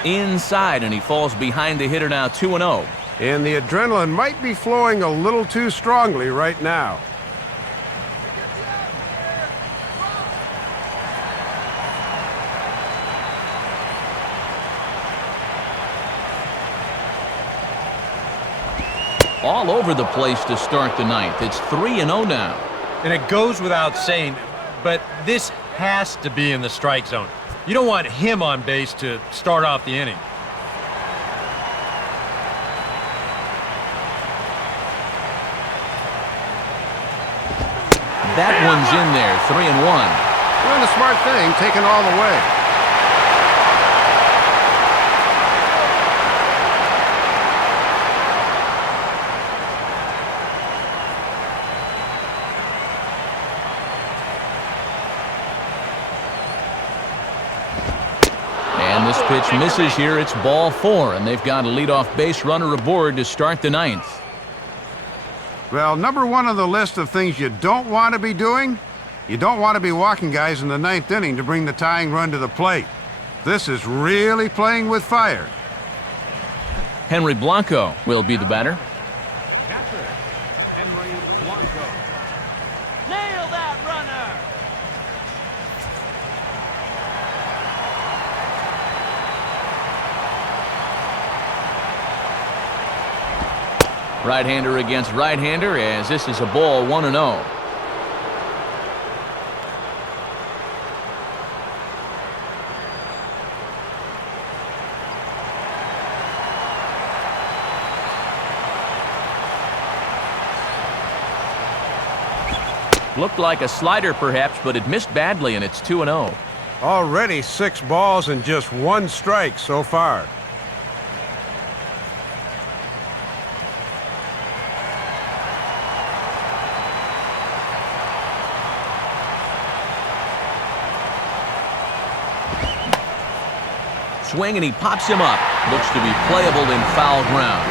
Inside, and he falls behind the hitter now 2-0. And the adrenaline might be flowing a little too strongly right now. All over the place to start the ninth. It's 3-0 now. And it goes without saying, but this has to be in the strike zone. You don't want him on base to start off the inning. That one's in there, 3-1. Doing the smart thing, taking all the way. This pitch misses here. It's ball four, and they've got a leadoff base runner aboard to start the ninth. Well, number one on the list of things you don't want to be doing, you don't want to be walking guys in the ninth inning to bring the tying run to the plate. This is really playing with fire. Henry Blanco will be the batter. Catcher, Henry Blanco. Nail that runner! Right-hander against right-hander, as this is a ball 1-0. Looked like a slider perhaps, but it missed badly, and it's 2-0. Already 6 balls and just 1 strike so far. Swing, and he pops him up. Looks to be playable in foul ground.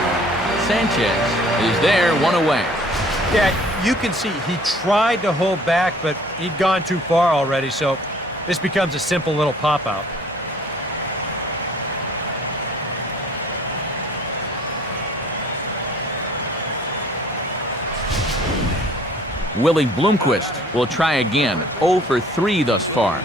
Sanchez is there, 1 away. Yeah, you can see he tried to hold back, but he'd gone too far already, so this becomes a simple little pop-out. Willie Bloomquist will try again. 0 for 3 thus far.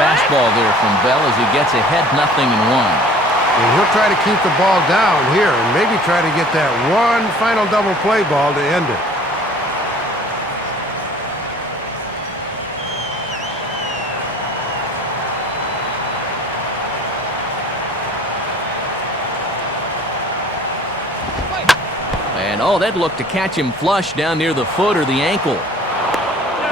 Fastball there from Bell as he gets ahead 0-1. And he'll try to keep the ball down here and maybe try to get that one final double play ball to end it. And oh, that looked to catch him flush down near the foot or the ankle.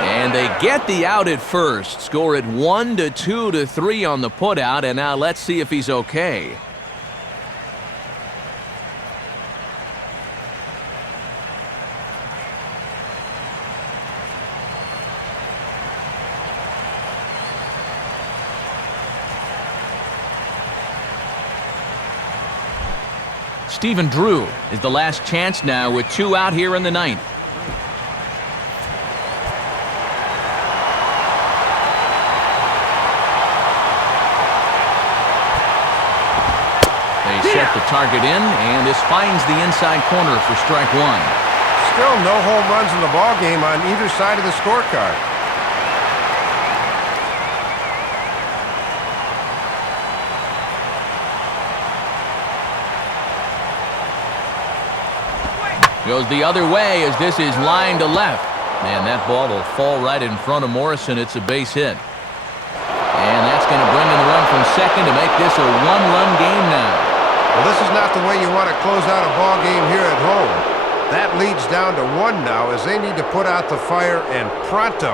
And they get the out at first. Score it 1-2 to 3 on the putout, and now let's see if he's okay. Stephen Drew is the last chance now with 2 out here in the ninth. Set the target in, and this finds the inside corner for strike 1. Still no home runs in the ball game on either side of the scorecard. Goes the other way as this is lined to left. Man, that ball will fall right in front of Morrison. It's a base hit. And that's going to bring in the run from second to make this a one-run game now. Well, this is not the way you want to close out a ball game here at home. That leads down to 1 now as they need to put out the fire and pronto.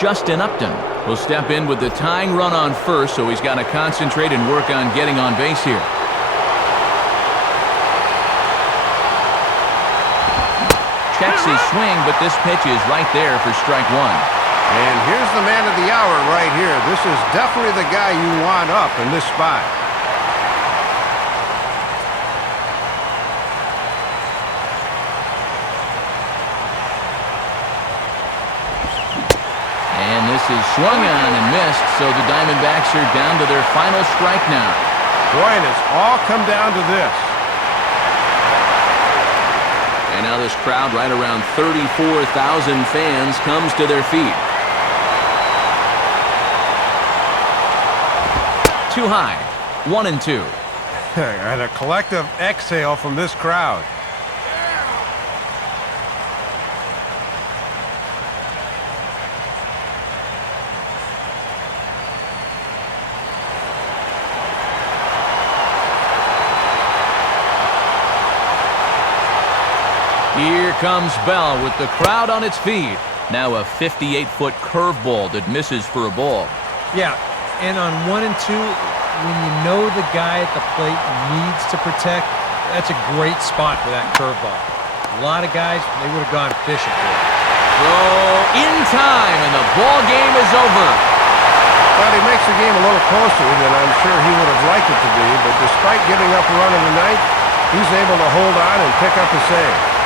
Justin Upton will step in with the tying run on first, so he's got to concentrate and work on getting on base here. Checks his swing, but this pitch is right there for strike one. And here's the man of the hour right here. This is definitely the guy you want up in this spot. And this is swung on and missed, so the Diamondbacks are down to their final strike now. Boy, and it's all come down to this. And now this crowd, right around 34,000 fans, comes to their feet. Too high. 1-2. And a collective exhale from this crowd. Here comes Bell with the crowd on its feet. Now a 58-foot curveball that misses for a ball. Yeah, and on 1 and 2, when you know the guy at the plate needs to protect, that's a great spot for that curveball. A lot of guys, they would have gone fishing for it. Throw in time, and the ball game is over. Well, he makes the game a little closer than I'm sure he would have liked it to be, but despite giving up a run in the ninth, he's able to hold on and pick up a save.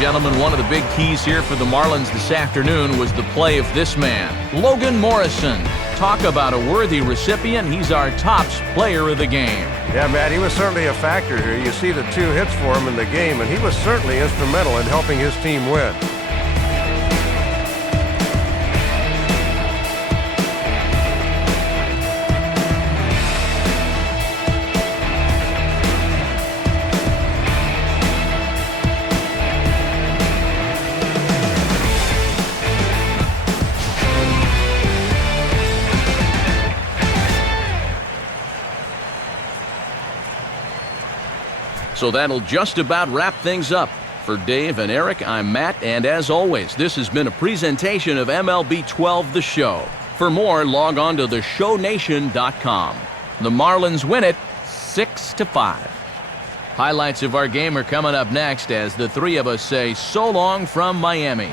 Gentlemen, one of the big keys here for the Marlins this afternoon was the play of this man, Logan Morrison. Talk about a worthy recipient. He's our tops player of the game. Yeah, Matt, he was certainly a factor here. You see the 2 hits for him in the game, and he was certainly instrumental in helping his team win. So that'll just about wrap things up. For Dave and Eric, I'm Matt, and as always, this has been a presentation of MLB 12 The Show. For more, log on to theshownation.com. The Marlins win it 6-5. Highlights of our game are coming up next as the three of us say so long from Miami.